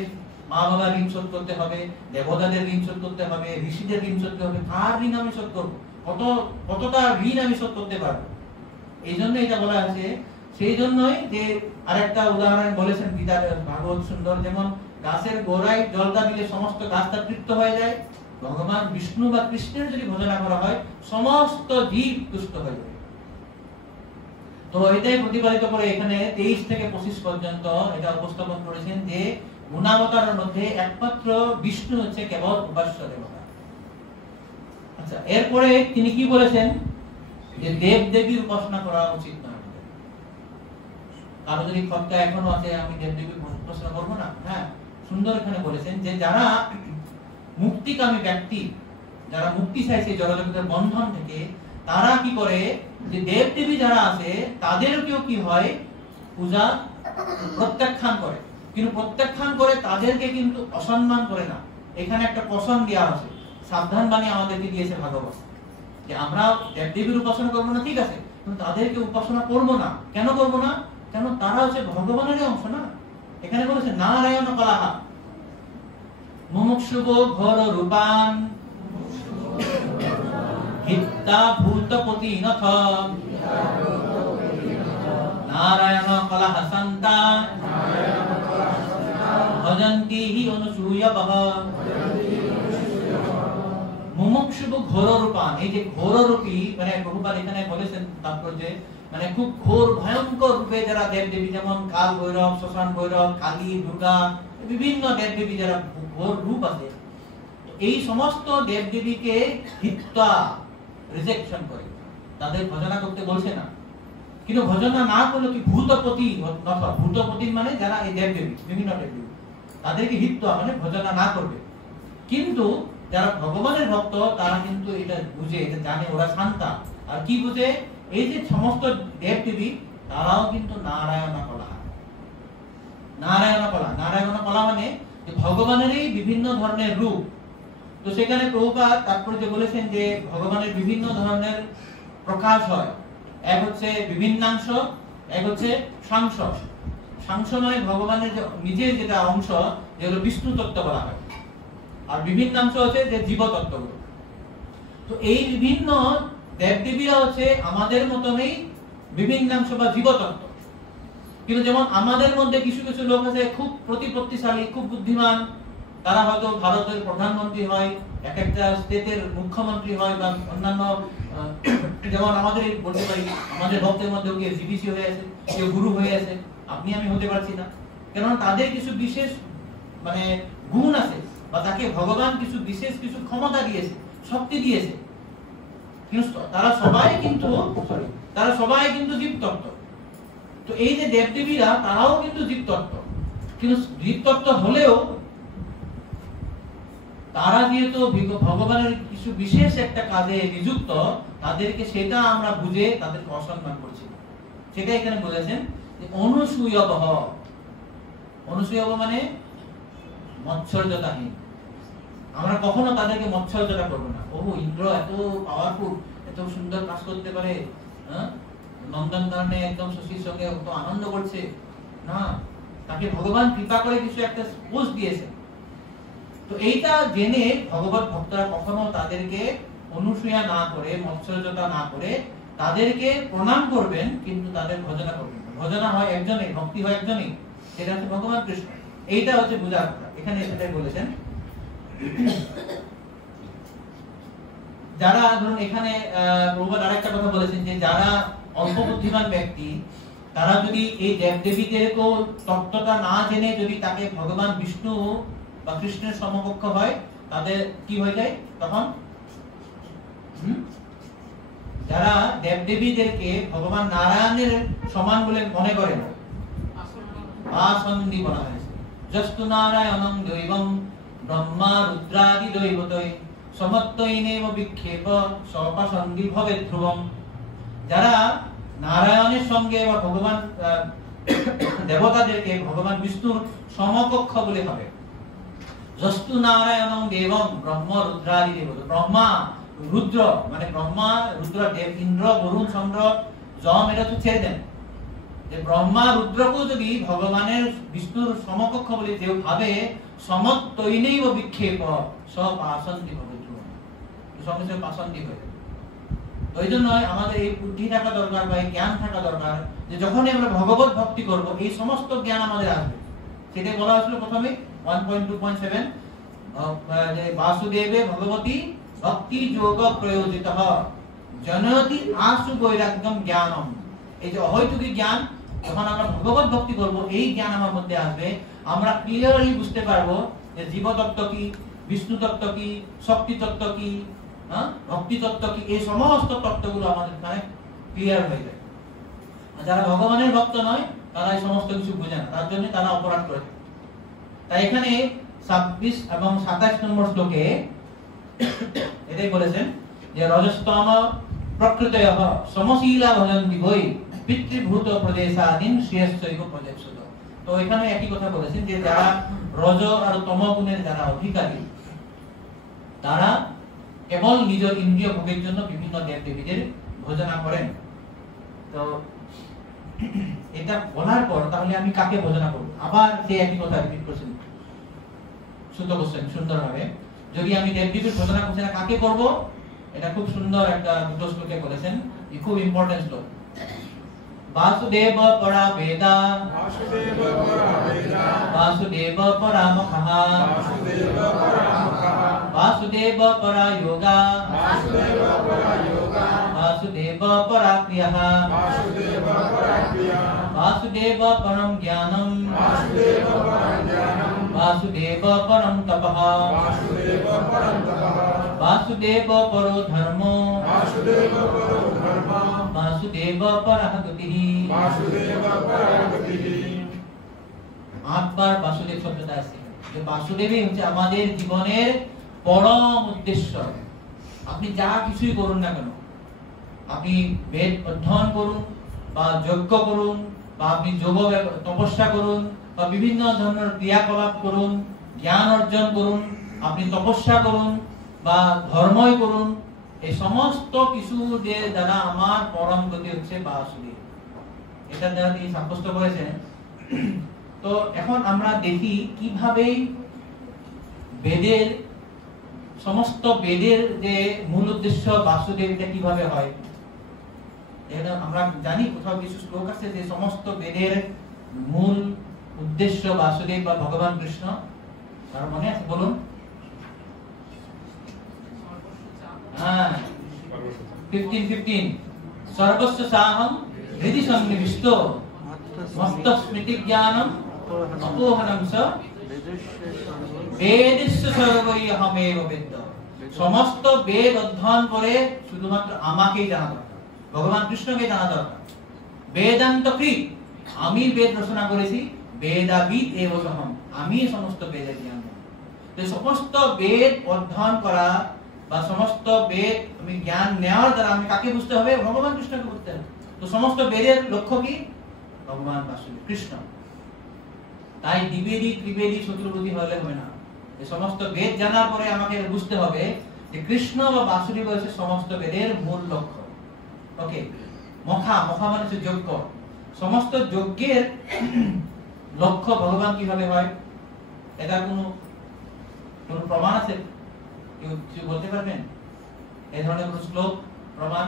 মা বাবার ঋণ শোধ করতে হবে, দেবতাদের ঋণ শোধ করতে হবে, ঋষিদের ঋণ শোধ করতে হবে। কার ঋণ আমি শোধ করবো? কতটা ঋণ আমি শোধ করতে পারবো? এই জন্য এটা বলা আছে। সেই জন্যই যে আরেকটা উদাহরণ বলেছেন গীতা ভাগবত সুন্দর, যেমন গাছের গোড়ায় জলটা দিলে সমস্ত গাছটা তৃপ্ত হয়ে যায়, ভগবান বিষ্ণু বা কৃষ্ণের যদি ভজনা করা হয় সমস্ত জীব তুষ্ট হয়ে যায়। তো এটাই প্রতিপালিত করে এখানে 23 থেকে 25 পর্যন্ত এটা উপস্থাপন করেছেন যে গুণাবতারের মধ্যে একমাত্র বিষ্ণু হচ্ছে কেবল উপাস্য দেবতা। আচ্ছা, এরপরে তিনি কি বলেছেন যে দেব দেবীর উপাসনা করা উচিত নয়। কারো যদি খতকা এখনো আছে আমি দেব দেবীর উপাসনা করবো না, হ্যাঁ, সুন্দর এখানে বলেছেন যে যারা মুক্তিকামী ব্যক্তি, যারা মুক্তি চাইছে জড়জগতের বন্ধন থেকে, তারা কি করে যে দেব দেবী যারা আছে তাদেরকেও কি হয় পূজা প্রত্যাখ্যান করে, কিন্তু প্রত্যাখ্যান করে তাদেরকে কিন্তু অসম্মান করে না। এখানে একটা প্রশ্ন দেওয়া আছে, সাবধান বাণী আমাদেরকে দিয়েছে ভাগবত, যে আমরা দেব দেবীর উপাসনা করবো না, ঠিক আছে, কিন্তু তাদেরকে উপাসনা করবো না। কেন করবো না? কেন তারা হচ্ছে ভগবানেরই অংশ না। এখানে বলেছে নারায়ণ কলাহা মুমুক্ষুব ঘোর রূপান হিত্তা ভূতপতি নথ নারায়ণ কলাহা সন্তা ভজন্তি হি অনুসূয়বঃ। মুমুক্ষুব ঘোর রূপান, এই যে ঘোর রূপী মানে প্রভুপাদ এখানে বলেছেন তাৎপর্যে মানে খুব ঘোর ভয়ঙ্কর রূপে যারা দেব দেবী, যেমন কাল ভৈরব, শ্মশান ভৈরব, কালী, দুর্গা, বিভিন্ন দেব দেবী যারা ঘোর রূপ আছে, এই সমস্ত দেব দেবীকে হিত্যা রিজেকশন করে, তাদের ভজনা করতে বলছে না। কিন্তু ভজনা না করলে কি ভূতপতি নথ, ভূতপতি মানে যারা এই দেব দেবী, বিভিন্ন দেব দেবী, তাদেরকে হিত্যা মানে ভজনা না করবে। কিন্তু যারা ভগবানের ভক্ত তারা কিন্তু এটা বুঝে, এটা জানে, ওরা শান্তা। আর কি বুঝে? এই যে সমস্ত দেব দেবী তারাও কিন্তু নারায়ণ কলা। নারায়ণ কলা, নারায়ণ কলা মানে ভগবানেরই বিভিন্ন ধরনের রূপ। তো সেখানে প্রভুপাদ তাৎপর্যে বলেছেন যে ভগবানের বিভিন্ন ধরনের প্রকাশ হয়। এক হচ্ছে বিভিন্নাংশ, এক হচ্ছে সাংস। সাংস মানে ভগবানের নিজের যেটা অংশ, যেগুলো বিষ্ণু তত্ত্ব বলা হয়, আর বিভিন্নাংশ হচ্ছে যে জীব তত্ত্বগুলো। তো এই বিভিন্ন দেবদেবীরা হচ্ছে আমাদের মতনই বিভিন্নাংশ বা জীবতত্ত্ব। কিন্তু যেমন আমাদের মধ্যে কিছু কিছু লোক আছে খুব প্রতিপত্তিশালী, খুব বুদ্ধিমান, তারা হয়তো ভারতের প্রধানমন্ত্রী হয়, এক একটা স্টেটের মুখ্যমন্ত্রী হয়, বা অন্যান্য যেমন আমাদের বলতে পারি আমাদের ভক্তের মধ্যে কেউ জিপিসি হয়ে আছে, কেউ গুরু হয়ে আছে, আপনি আমি হতে পারছি না, কেননা তাদের কিছু বিশেষ মানে গুণ আছে, বা তাকে ভগবান কিছু বিশেষ কিছু ক্ষমতা দিয়েছে, শক্তি দিয়েছে। কিন্তু তারা সবাই কিন্তু জীবতত্ত্ব। তো এই যে দেবদেবীরা তারাও কিন্তু জীবতত্ত্ব, কিন্তু জীবতত্ত্ব হলেও তারা যেহেতু ভগবানের কিছু বিশেষ একটা কাজে নিযুক্ত, তাদেরকে সেটা আমরা বুঝে তাদেরকে অসম্মান করছি। সেটা এখানে বলেছেন যে অনুসূয়বঃ। অনুসূয়ব মানে মৎসর্যতাহীন। আমরা কখনো তাদেরকে মৎসর্যতা করবো না। ও ইন্দ্র এত পাওয়ারফুল, এত সুন্দর কাজ করতে পারে, নন্দনকাননে একদম শশীর সঙ্গে কত আনন্দ করছে, না, তাকে ভগবান কৃপা করে কিছু একটা পোস্ট দিয়েছে। তো এইটা জেনে ভগবত ভক্তরা কখনো তাদেরকে অনুসূয়া না করে, মৎসর্যতা না করে তাদেরকে প্রণাম করবেন, কিন্তু তাদের ভজনা করবেন। ভজনা হয় একজনই, ভক্তি হয় একজনই, সেটা হচ্ছে ভগবান কৃষ্ণ। এইটা হচ্ছে বুঝার কথা, এখানে সেটাই বলেছেন। যারা ধরুন এখানে প্রভুপাদ আরেকটা কথা বলেছেন যে যারা অল্প বুদ্ধিমান ব্যক্তি, তারা যদি এই দেবদেবীদেরকেও তত্ত্বটা না জেনে যদি তাকে ভগবান বিষ্ণু বা কৃষ্ণের সমকক্ষ হয়, তাদের কি হয়ে যায় তখন? যারা দেবদেবীদেরকে ভগবান নারায়ণের সমান বলে মনে করেন, আসন্দি বলা হয়েছে। যস্তু নারায়ণং দৈবং ব্রহ্মা রুদ্রাদি দৈবতৈ সমত্বৈনেব বিক্ষেপ সপাসন্দি ভবেৎ ধ্রুবম। যারা নারায়ণের সঙ্গে বা ভগবান দেবতাদেরকে ভগবান বিষ্ণুর সমকক্ষ বলে হবে। যস্তু নারায়ণং দেবং ব্রহ্ম রুদ্রাদি দেবত। ব্রহ্মা রুদ্র মানে ব্রহ্মা রুদ্র দেব, ইন্দ্র বরুণ চন্দ্র যম, এটা তো ছেড়ে দেন। যে ব্রহ্মা রুদ্রকেও যদি ভগবানের বিষ্ণুর সমকক্ষ বলে যে ভাবে, সমত্তৈনৈব বিক্ষেপ সপাসন্তি ভবেদ্রুম, সঙ্গে সঙ্গে পাসন্তি হয়ে যাবে। ওই জন্য আমাদের এই বুদ্ধি থাকা দরকার বা এই জ্ঞান থাকা দরকার যে যখনই আমরা ভগবত ভক্তি করব এই সমস্ত জ্ঞান আমাদের আসবে। সেটাই বলা হয়েছিল প্রথমে 1.2.7 যে বাসুদেবে ভগবতী ভক্তি যোগ প্রয়োজিতঃ জনয়তি আশু বৈরাগ্যম জ্ঞানম। এই যে অহৈতুকী জ্ঞান, যখন আমরা ভগবত ভক্তি করব এই জ্ঞান আমার মধ্যে আসবে, আমরা ক্লিয়ারলি বুঝতে পারবো যে জীব তত্ত্ব কি, বিষ্ণু তত্ত্ব কি, শক্তি তত্ত্ব কি, ভক্তি তত্ত্ব কি, এই সমস্ত তত্ত্বগুলো আমাদের এখানে ক্লিয়ার হয়ে যায়। যারা ভগবানের ভক্ত নয় তারা এই সমস্ত কিছু বোঝে না, তার জন্য তারা অপরাধ করে। তাই এখানে 26 এবং 27 নম্বর শ্লোকে এটাই বলেছেন যে রজস্তম প্রকৃতয়ঃ সমশীলা ভজন্তি বৈ পিতৃভূত প্রদেশাদীন শ্রেয়শ্চৈব প্রদেশত। তো এখানে একই কথা বলেছেন যে যারা রজ আর তম গুণের যারা অধিকারী তারা কেবল নিজের ইন্দ্রিয় ভোগের জন্য বিভিন্ন দেবদেবীদের ভজনা করেন। তো এটা বলার পর তাহলে আমি কাকে ভজনা করব? আবার সেই একই কথা রিপিট করছেন, শুদ্ধ করছেন সুন্দরভাবে। যদি আমি দেবদেবীর ভজনা করছি না, কাকে করব? এটা খুব সুন্দর একটা দুটো শ্লোকে বলেছেন, খুব ইম্পর্টেন্ট শ্লোক। वासुदेव परा वेदा वासुदेव परा वेदा वासुदेव परामखः वासुदेव परामखः वासुदेव परा योगा वासुदेव परा योगा वासुदेव परा क्रियः वासुदेव परा क्रिया वासुदेव परम ज्ञानम वासुदेव परम ज्ञानम वासुदेव परम तपः वासुदेव परम तपः वासुदेव परो धर्मो वासुदेव परो धर्मः वासुदेव परः गतिः वासुदेव परः गतिः। 8 বার বাসুদেব শব্দটা আছে। যে বাসুদেবই হচ্ছে আমাদের জীবনের পরম উদ্দেশ্য। আপনি যা কিছুই করুন না কেন, আপনি বেদ অধ্যয়ন করুন বা যজ্ঞ করুন বা আপনি যোগ তপস্যা করুন বা বিভিন্ন ধরনের ক্রিয়াকলাপ করুন, জ্ঞান অর্জন করুন, আপনি তপস্যা করুন বা ধর্মই করুন, এই সমস্ত কিছু দ্বারা আমার পরম গতি হচ্ছে বাসুদেব। এটা দ্বারা তিনি সাব্যস্ত করেছেন। তো এখন আমরা দেখি কিভাবে বেদের সমস্ত বেদের যে মূল উদ্দেশ্য বাসুদেব এটা কিভাবে হয়। এটা আমরা জানি কোথাও কিছু শ্লোক আছে যে সমস্ত বেদের মূল উদ্দেশ্য বাসুদেব বা ভগবান কৃষ্ণ। তার মনে আছে? বলুন। হ্যাঁ, 15 সর্বস্ব সাহম হৃদি সন্নিবিষ্ট মস্ত স্মৃতি জ্ঞানম অপোহনম স বেদস্য সর্বৈহমেব বেদ। সমস্ত বেদ অধ্যয়ন করে শুধুমাত্র আমাকেই জানা দরকার, ভগবান কৃষ্ণকে জানা দরকার। বেদান্ত কৃত, আমি বেদ রচনা করেছি, বেদাবিদ এব সহম, আমি সমস্ত বেদের জ্ঞান। তো সমস্ত বেদ অধ্যয়ন করা বা সমস্ত বেদ আমি জ্ঞান নেওয়ার দ্বারা আমি কাকে বুঝতে হবে? ভগবান কৃষ্ণকে বুঝতে হবে। তো সমস্ত বেদের লক্ষ্য কি? ভগবান বাসুদেব কৃষ্ণ। তাই দ্বিবেদী ত্রিবেদী চতুর্বেদী হলে হবে না। এই সমস্ত বেদ জানার পরে আমাকে বুঝতে হবে যে কৃষ্ণ বা বাসুদেব হচ্ছে সমস্ত বেদের মূল লক্ষ্য। ওকে, মখা মানে হচ্ছে যজ্ঞ। সমস্ত যজ্ঞের লক্ষ্য ভগবান কিভাবে হয়, এটা কোনো প্রমাণ আছে? কেউ কিছু বলতে পারবেন? এই ধরনের কোন শ্লোক প্রমাণ?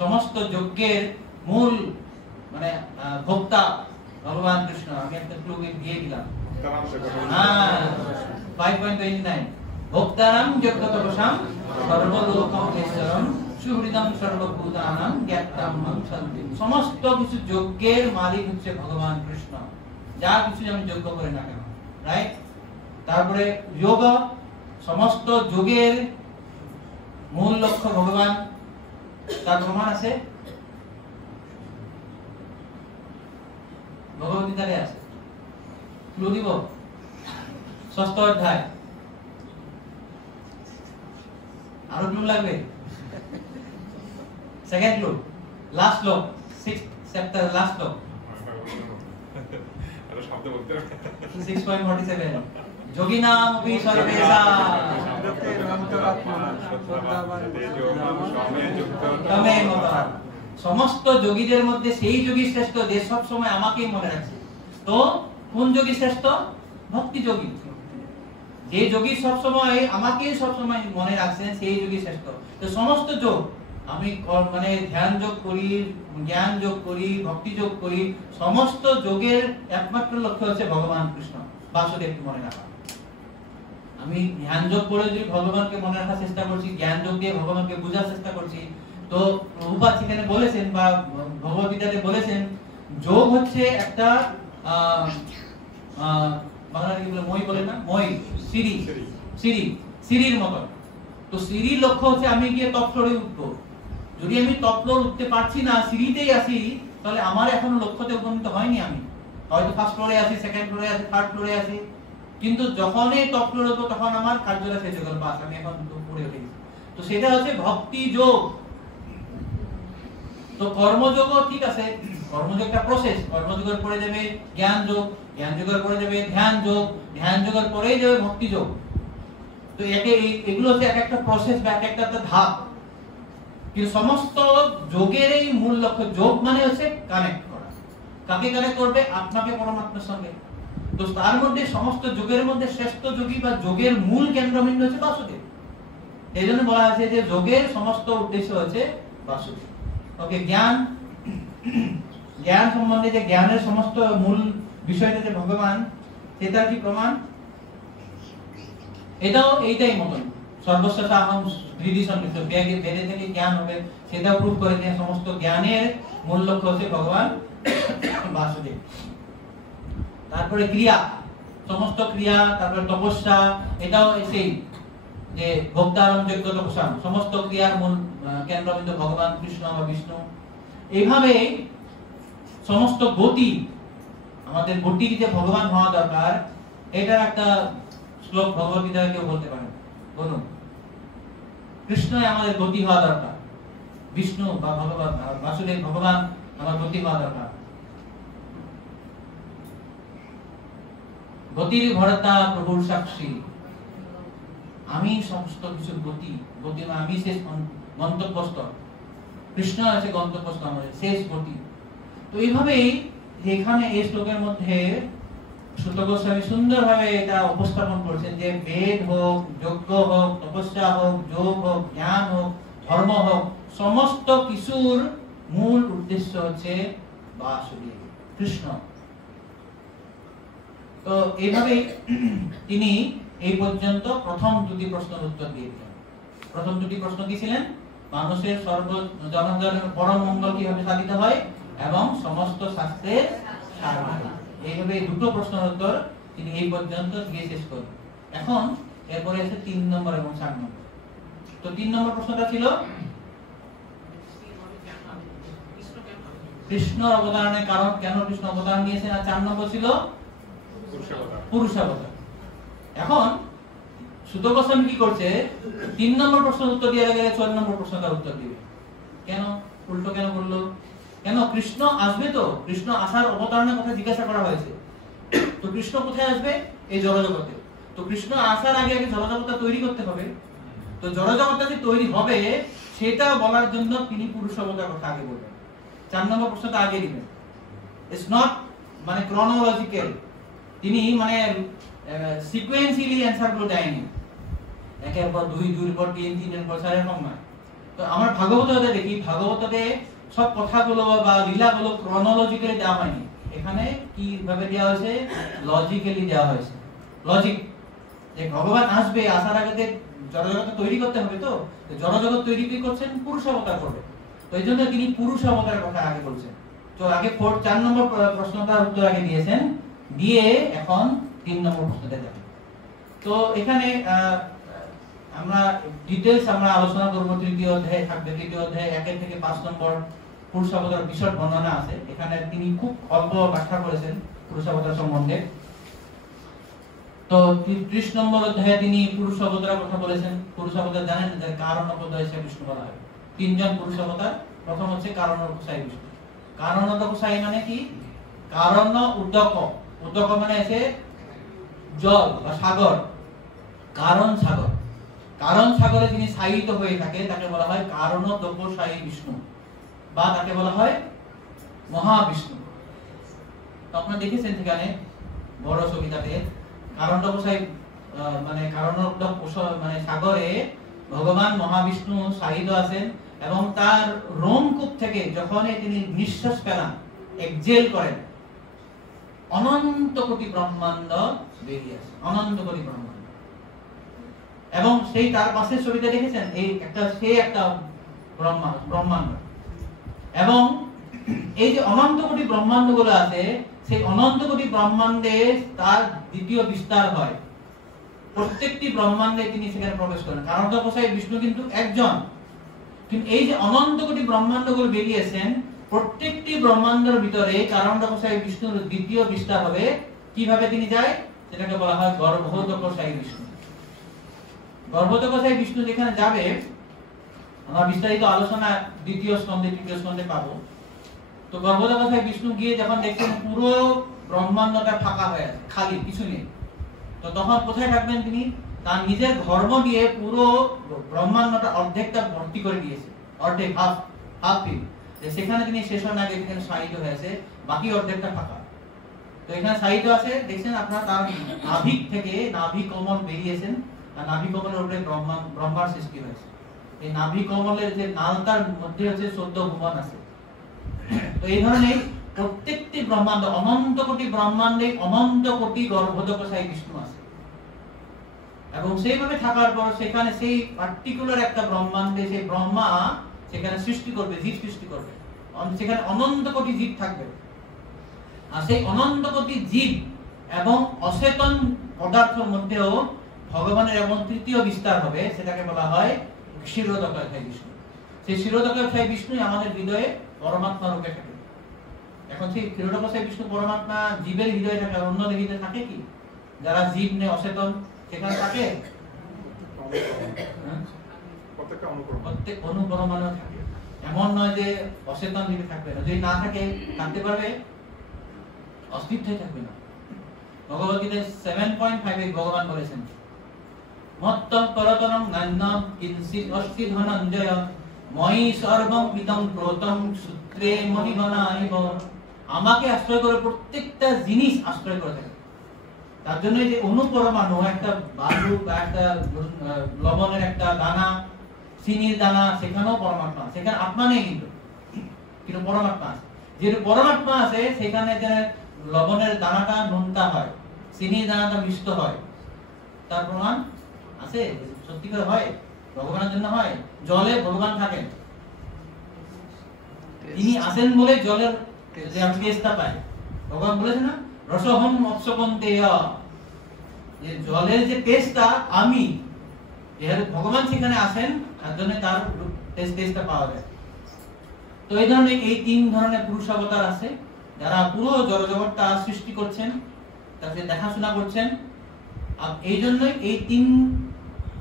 সমস্ত যজ্ঞের মূল মানে ভোক্তা ভগবান কৃষ্ণ। আমি একটা ক্লু দিয়ে দিলাম। হ্যাঁ, 5.29 ভোক্তানাং যজ্ঞতপসাং সর্বলোকমহেশ্বরম সুহৃদং সর্বভূতানাং জ্ঞাতাম শান্তি। সমস্ত কিছু যজ্ঞের মালিক হচ্ছে ভগবান কৃষ্ণ, যা কিছু আমি যজ্ঞ করি না কেন, রাইট? তারপরে যোগ, সমস্ত যোগের মূল লক্ষ্য ভগবান। তার প্রমাণ আছে ভগবদ্গীতায় আছে। ক্লু দিব, 6ষ্ঠ অধ্যায়। আরো ক্লু লাগবে? সেকেন্ড ক্লু, লাস্ট শ্লোক, 6th চ্যাপ্টার লাস্ট শ্লোক, 6.47 যোগিনামপি সর্বেষাং তমেব মতঃ। সমস্ত যোগীদের মধ্যে সেই যোগী শ্রেষ্ঠ যে সব সময় আমাকেই মনে রাখছে। তো কোন যোগী শ্রেষ্ঠ? ভক্তি যোগী। যে যোগী সবসময় আমাকে সবসময় মনে রাখছেন সেই যোগী শ্রেষ্ঠ। তো সমস্ত যোগ আমি মানে ধ্যান যোগ করি, জ্ঞান যোগ করি, ভক্তি যোগ করি, সমস্ত যোগের একমাত্র লক্ষ্য হচ্ছে ভগবান কৃষ্ণ বাসুদেবকে মনে রাখা। আমি ধ্যান যোগ করে যদি ভগবানকে মনে রাখার চেষ্টা করছি, জ্ঞান যোগ দিয়ে ভগবানকে বোঝার চেষ্টা করছি, তো প্রভুপাদ সেখানে বলেছেন বা ভগবদ্গীতাতে বলেছেন যোগ হচ্ছে একটা বাংলাতে কি বলে, মই বলে না, মই সিঁড়ি, সিঁড়ির মতো। তো সিঁড়ির লক্ষ্য হচ্ছে আমি গিয়ে টপ ফ্লোরে উঠবো। যদি আমি টপ ফ্লোর উঠতে পারছি না, সিঁড়িতেই আছি, তাহলে আমার এখনো লক্ষ্যতে উপনীত হয়নি। আমি হয়তো ফার্স্ট ফ্লোরে আছি, সেকেন্ড ফ্লোরে আছি, থার্ড ফ্লোরে আছি, কিন্তু যখনই টপ ফ্লোরে উঠবো তখন আমার কার্যটা শেষ হয়ে গেল, বাস আমি এখন উপরে উঠে গেছি। তো সেটা হচ্ছে ভক্তি যোগ। তো কর্মযোগও ঠিক আছে, কর্মযোগটা প্রসেস, কর্মযোগের পরে যাবে জ্ঞান যোগ, জ্ঞান যোগের পরে যাবে ধ্যান যোগ, ধ্যান যোগের পরেই যাবে ভক্তি যোগ। তো এগুলো হচ্ছে এক একটা প্রসেস বা এক একটা ধাপ। কিন্তু সমস্ত যোগের এই মূল লক্ষ্য, যোগ মানে হচ্ছে কানেক্ট করা। কাকে কানেক্ট করবে? আপনাকে পরমাত্মার সঙ্গে। তো তার মধ্যে সমস্ত যোগের মধ্যে শ্রেষ্ঠ যোগী বা যোগের মূল কেন্দ্রবিন্দু হচ্ছে বাসুদেব। এই জন্য বলা আছে যে যোগের সমস্ত উদ্দেশ্য হচ্ছে বাসুদেব। ওকে, জ্ঞান, জ্ঞান সম্বন্ধে যে জ্ঞানের সমস্ত মূল বিষয়টা যে ভগবান, সেটা কি প্রমাণ? এটাও এইটাই মতন সর্বস্ব সাহম হৃদি সন্নিহিত, বেদে থেকে জ্ঞান হবে সেটা প্রুভ করে যে সমস্ত জ্ঞানের মূল লক্ষ্য হচ্ছে ভগবান বাসুদেব। তারপরে ক্রিয়া, সমস্ত ক্রিয়া, তারপরে তপস্যা, এটাও সেই যে ভক্তারম যজ্ঞ তপস্যা, সমস্ত ক্রিয়ার মূল কেন্দ্রবিন্দু ভগবান কৃষ্ণ বা বিষ্ণু। এইভাবে সমস্ত গতি, আমাদের গতির যে ভগবান হওয়া দরকার, এটার একটা শ্লোক ভগবদ্গীতায় কেউ বলতে পারে? বলুন। কৃষ্ণই আমাদের গতি হওয়া দরকার, বিষ্ণু বা ভগবান বাসুদেব ভগবান আমার গতি হওয়া দরকার। গতির ভরতা প্রভুর সাক্ষী, আমি সমস্ত কিছুর গতি, গতি আমি শেষ গন্তব্যস্থ, কৃষ্ণ আছে গন্তব্যস্থ, আমাদের শেষ গতি। তো এইভাবেই এখানে এই শ্লোকের মধ্যে সুত গোস্বামী সুন্দরভাবে এটা উপস্থাপন করছেন যে বেদ হোক, যজ্ঞ হোক, তপস্যা হোক, যোগ হোক, জ্ঞান হোক, ধর্ম হোক, সমস্ত কিছুর মূল উদ্দেশ্য হচ্ছে বাসুদেব কৃষ্ণ। তো এইভাবে তিনি এই পর্যন্ত প্রথম দুটি প্রশ্নের উত্তর দিয়েছিলেন। প্রথম দুটি প্রশ্ন কি ছিলেন? মানুষের জনগণের পরম মঙ্গল কিভাবে সাধিত হয় এবং সমস্ত শাস্ত্রের সার কি। এইভাবে দুটো প্রশ্নের উত্তর তিনি এই পর্যন্ত দিয়ে শেষ করেন। এখন এরপরে আছে 3 নম্বর এবং 4 নম্বর। তো 3 নম্বর প্রশ্নটা ছিল কৃষ্ণ অবতারণের কারণ, কেন কৃষ্ণ অবতার নিয়েছেন, আর 4 নম্বর ছিল পুরুষাবতার। এখন সুত গোস্বামী কি করছে? 3 নম্বর প্রশ্নের উত্তর দিয়ে গেলে 4 নম্বর প্রশ্নটার উত্তর দিবে। কেন উল্টো কেন করলো? কেন? কৃষ্ণ আসবে, তো কৃষ্ণ আসার অবতারণের কথা জিজ্ঞাসা করা হয়েছে। তো কৃষ্ণ কোথায় আসবে? এই জড়জগতে। তো কৃষ্ণ আসার আগে আগে জড়জগৎটা তৈরি করতে হবে। তো জড়জগৎটা যে তৈরি হবে সেটা বলার জন্য তিনি পুরুষ অবতার কথা আগে বলবেন। 4 নম্বর প্রশ্নটা আগে দিবেন। ইটস নট মানে ক্রনোলজিক্যাল, তিনি মানে সিকোয়েন্সিয়ালি অ্যানসার গুলো দেয়নি, একের পর 2, 2 পর 3, 3 পর 4 এরকম নয়। তো আমার ভাগবততে দেখি, ভাগবততে সব কথাগুলো বা লীলাগুলো ক্রনোলজিক্যালি দেওয়া হয়নি। এখানে কি ভাবে দেওয়া হয়েছে? লজিক্যালি দেওয়া হয়েছে। লজিক যে ভগবান আসবে, আসার আগে জড়জগৎ তৈরি করতে হবে। তো জড়জগৎ তৈরি কি করছেন? পুরুষ অবতার করবে। তো এই জন্য তিনি পুরুষ অবতারের কথা আগে বলছেন। তো আগে 4 নম্বর প্রশ্নটার উত্তর আগে দিয়েছেন, দিয়ে এখন 3 নম্বর প্রশ্নতে যাব। তো এখানে আমরা ডিটেইলস আমরা আলোচনা করব। 3য় অধ্যায়ে থাকবে, 3য় অধ্যায়ে 1 থেকে 5 নম্বর পুরুষ অবতার বিশদ বর্ণনা আছে। এখানে তিনি খুব অল্প ব্যাখ্যা করেছেন পুরুষ অবতার সম্বন্ধে। তো 30 নম্বর অধ্যায়ে তিনি পুরুষ অবতারের কথা বলেছেন। পুরুষ অবতার জানেন যে কারণ অবতার হিসেবে বিষ্ণু বলা হয়। 3 জন পুরুষ অবতার। প্রথম হচ্ছে কারণ গোসাই বিষ্ণু। কারণ গোসাই মানে কি? কারণ উদ্দক, উদ্দক মানে আছে জল বা সাগর, কারণ সাগর। কারণ সাগরে যিনি সায়িত হয়ে থাকে তাকে বলা হয় কারণ দোপসায়ী বিষ্ণু, বা তাকে বলা হয় মহাবিষ্ণু। তো আপনারা দেখেছেন সেখানে বড় ছবিটাতে কারণ দোপসায়ী মানে কারণোদ্যক মানে সাগরে ভগবান মহাবিষ্ণু সাহিত আছেন এবং তার রোমকূপ থেকে যখন তিনি নিঃশ্বাস ফেলান, এক্সহেল করেন, অনন্ত কোটি ব্রহ্মাণ্ড বেরিয়ে আসে, অনন্ত কোটি ব্রহ্মাণ্ড। এবং সেই তার পাশের ছবিতে দেখেছেন এই একটা ব্রহ্মাণ্ড, এবং এই যে অনন্ত কোটি ব্রহ্মাণ্ড গুলো আছে, সেই অনন্ত কোটি ব্রহ্মাণ্ডে তার দ্বিতীয় বিস্তার হয়। প্রত্যেকটি ব্রহ্মাণ্ডে তিনি সেখানে প্রবেশ করেন। কারণ বিষ্ণু কিন্তু একজন, কিন্তু এই যে অনন্ত কোটি ব্রহ্মাণ্ড গুলো বেরিয়েছেন, প্রত্যেকটি ব্রহ্মাণ্ডের ভিতরে কারণ বিষ্ণুর দ্বিতীয় বিস্তার হবে। কিভাবে তিনি যায় সেটাকে বলা হয় গর্ভোদকশায়ী বিষ্ণু। গর্ভোদকশায়ী বিষ্ণু যেখানে যাবে, আমরা বিস্তারিত আলোচনা দ্বিতীয় স্কন্ধে তৃতীয় স্কন্ধে পাবো। তো গর্ভোদকশায়ী বিষ্ণু গিয়ে যখন দেখছেন পুরো ব্রহ্মাণ্ডটা ফাঁকা হয়ে আছে, খালি, কিছু নেই, তো তখন কোথায় থাকবেন তিনি? তার নিজের গর্ভ দিয়ে পুরো ব্রহ্মাণ্ডটা অর্ধেকটা ভর্তি করে দিয়েছে, অর্ধেক, হাফ ফিল। সেখানে তিনি শেষ হওয়ার আগে এখানে সাহিত্য হয়েছে, বাকি অর্ধেকটা ফাঁকা। তো এখানে সাহিত্য আছে, দেখছেন আপনারা, তার নাভিক থেকে নাভি কমল বেরিয়েছেন, আর নাভি কমলের উপরে ব্রহ্মার সৃষ্টি হয়েছে। এই নাভি কমলের যে নালতার মধ্যে হচ্ছে 14 ভুবন আছে। তো এই ধরনের প্রত্যেকটি ব্রহ্মাণ্ড, অনন্ত কোটি ব্রহ্মাণ্ডে অনন্ত কোটি গর্ভোদকশায়ী বিষ্ণু আছে। এবং সেইভাবে থাকার পর সেখানে সেই পার্টিকুলার একটা ব্রহ্মাণ্ডে সেই ব্রহ্মা সেখানে সৃষ্টি করবে, জীব সৃষ্টি করবে, সেখানে অনন্ত কোটি জীব থাকবে। আর সেই অনন্ত কোটি জীব এবং অচেতন পদার্থের মধ্যেও ভগবানের এবং তৃতীয় বিস্তার হবে, সেটাকে বলা হয় ক্ষীরোদকশায়ী বিষ্ণু। সেই ক্ষীরোদকশায়ী বিষ্ণু আমাদের হৃদয়ে পরমাত্মা রূপে থাকে। এখন সেই ক্ষীরোদকশায়ী বিষ্ণু পরমাত্মা জীবের হৃদয়ে থাকে, আর অন্য হৃদয়ে থাকে কি? যারা জীব নেই, অচেতন, সেখানে থাকে প্রত্যেক অনুপরমাণু থাকে। এমন নয় যে অচেতন জীবে থাকবে না, যদি না থাকে থাকতে পারবে, অস্তিত্বই থাকবে না। ভগবদ্গীতায় 7.5 ভগবান বলেছেন, মত্তম পরতরং নান্যম কিঞ্চিৎ অস্তি ধনঞ্জয় ময়ি সর্বং ইদং প্রতং সূত্রে মণিগণাইব। আমাকে আশ্রয় করে প্রত্যেকটা জিনিস আশ্রয় করে থাকে। তার জন্য যে অনুপরমাণু, একটা বালু বা একটা লবণের একটা দানা, চিনির দানা, সেখানেও পরমাত্মা, সেখানে আত্মা নেই, কিন্তু পরমাত্মা আছে। যেহেতু পরমাত্মা আছে, সেখানে যে লবণের দানাটা নুনটা হয়, চিনির দানাটা মিষ্ট হয়, তার প্রমাণ আছে। সত্যিকার হয়, ভগবানের জন্য হয়। জলে ভগবান থাকেন, তিনি আসেন বলে জলের যে আমি টেস্টটা পাই। ভগবান বলেছেন না, রসহম মৎস্যকন্তেয়, যে জলের যে টেস্টটা আমি, যেহেতু ভগবান সেখানে আসেন, তার জন্য তার টেস্টটা পাওয়া যায়। তো এই ধরনের এই 3 ধরনের পুরুষ অবতার আছে, যারা পুরো জড়জগৎটা সৃষ্টি করছেন, তাকে দেখাশোনা করছেন। আর এই জন্যই এই 3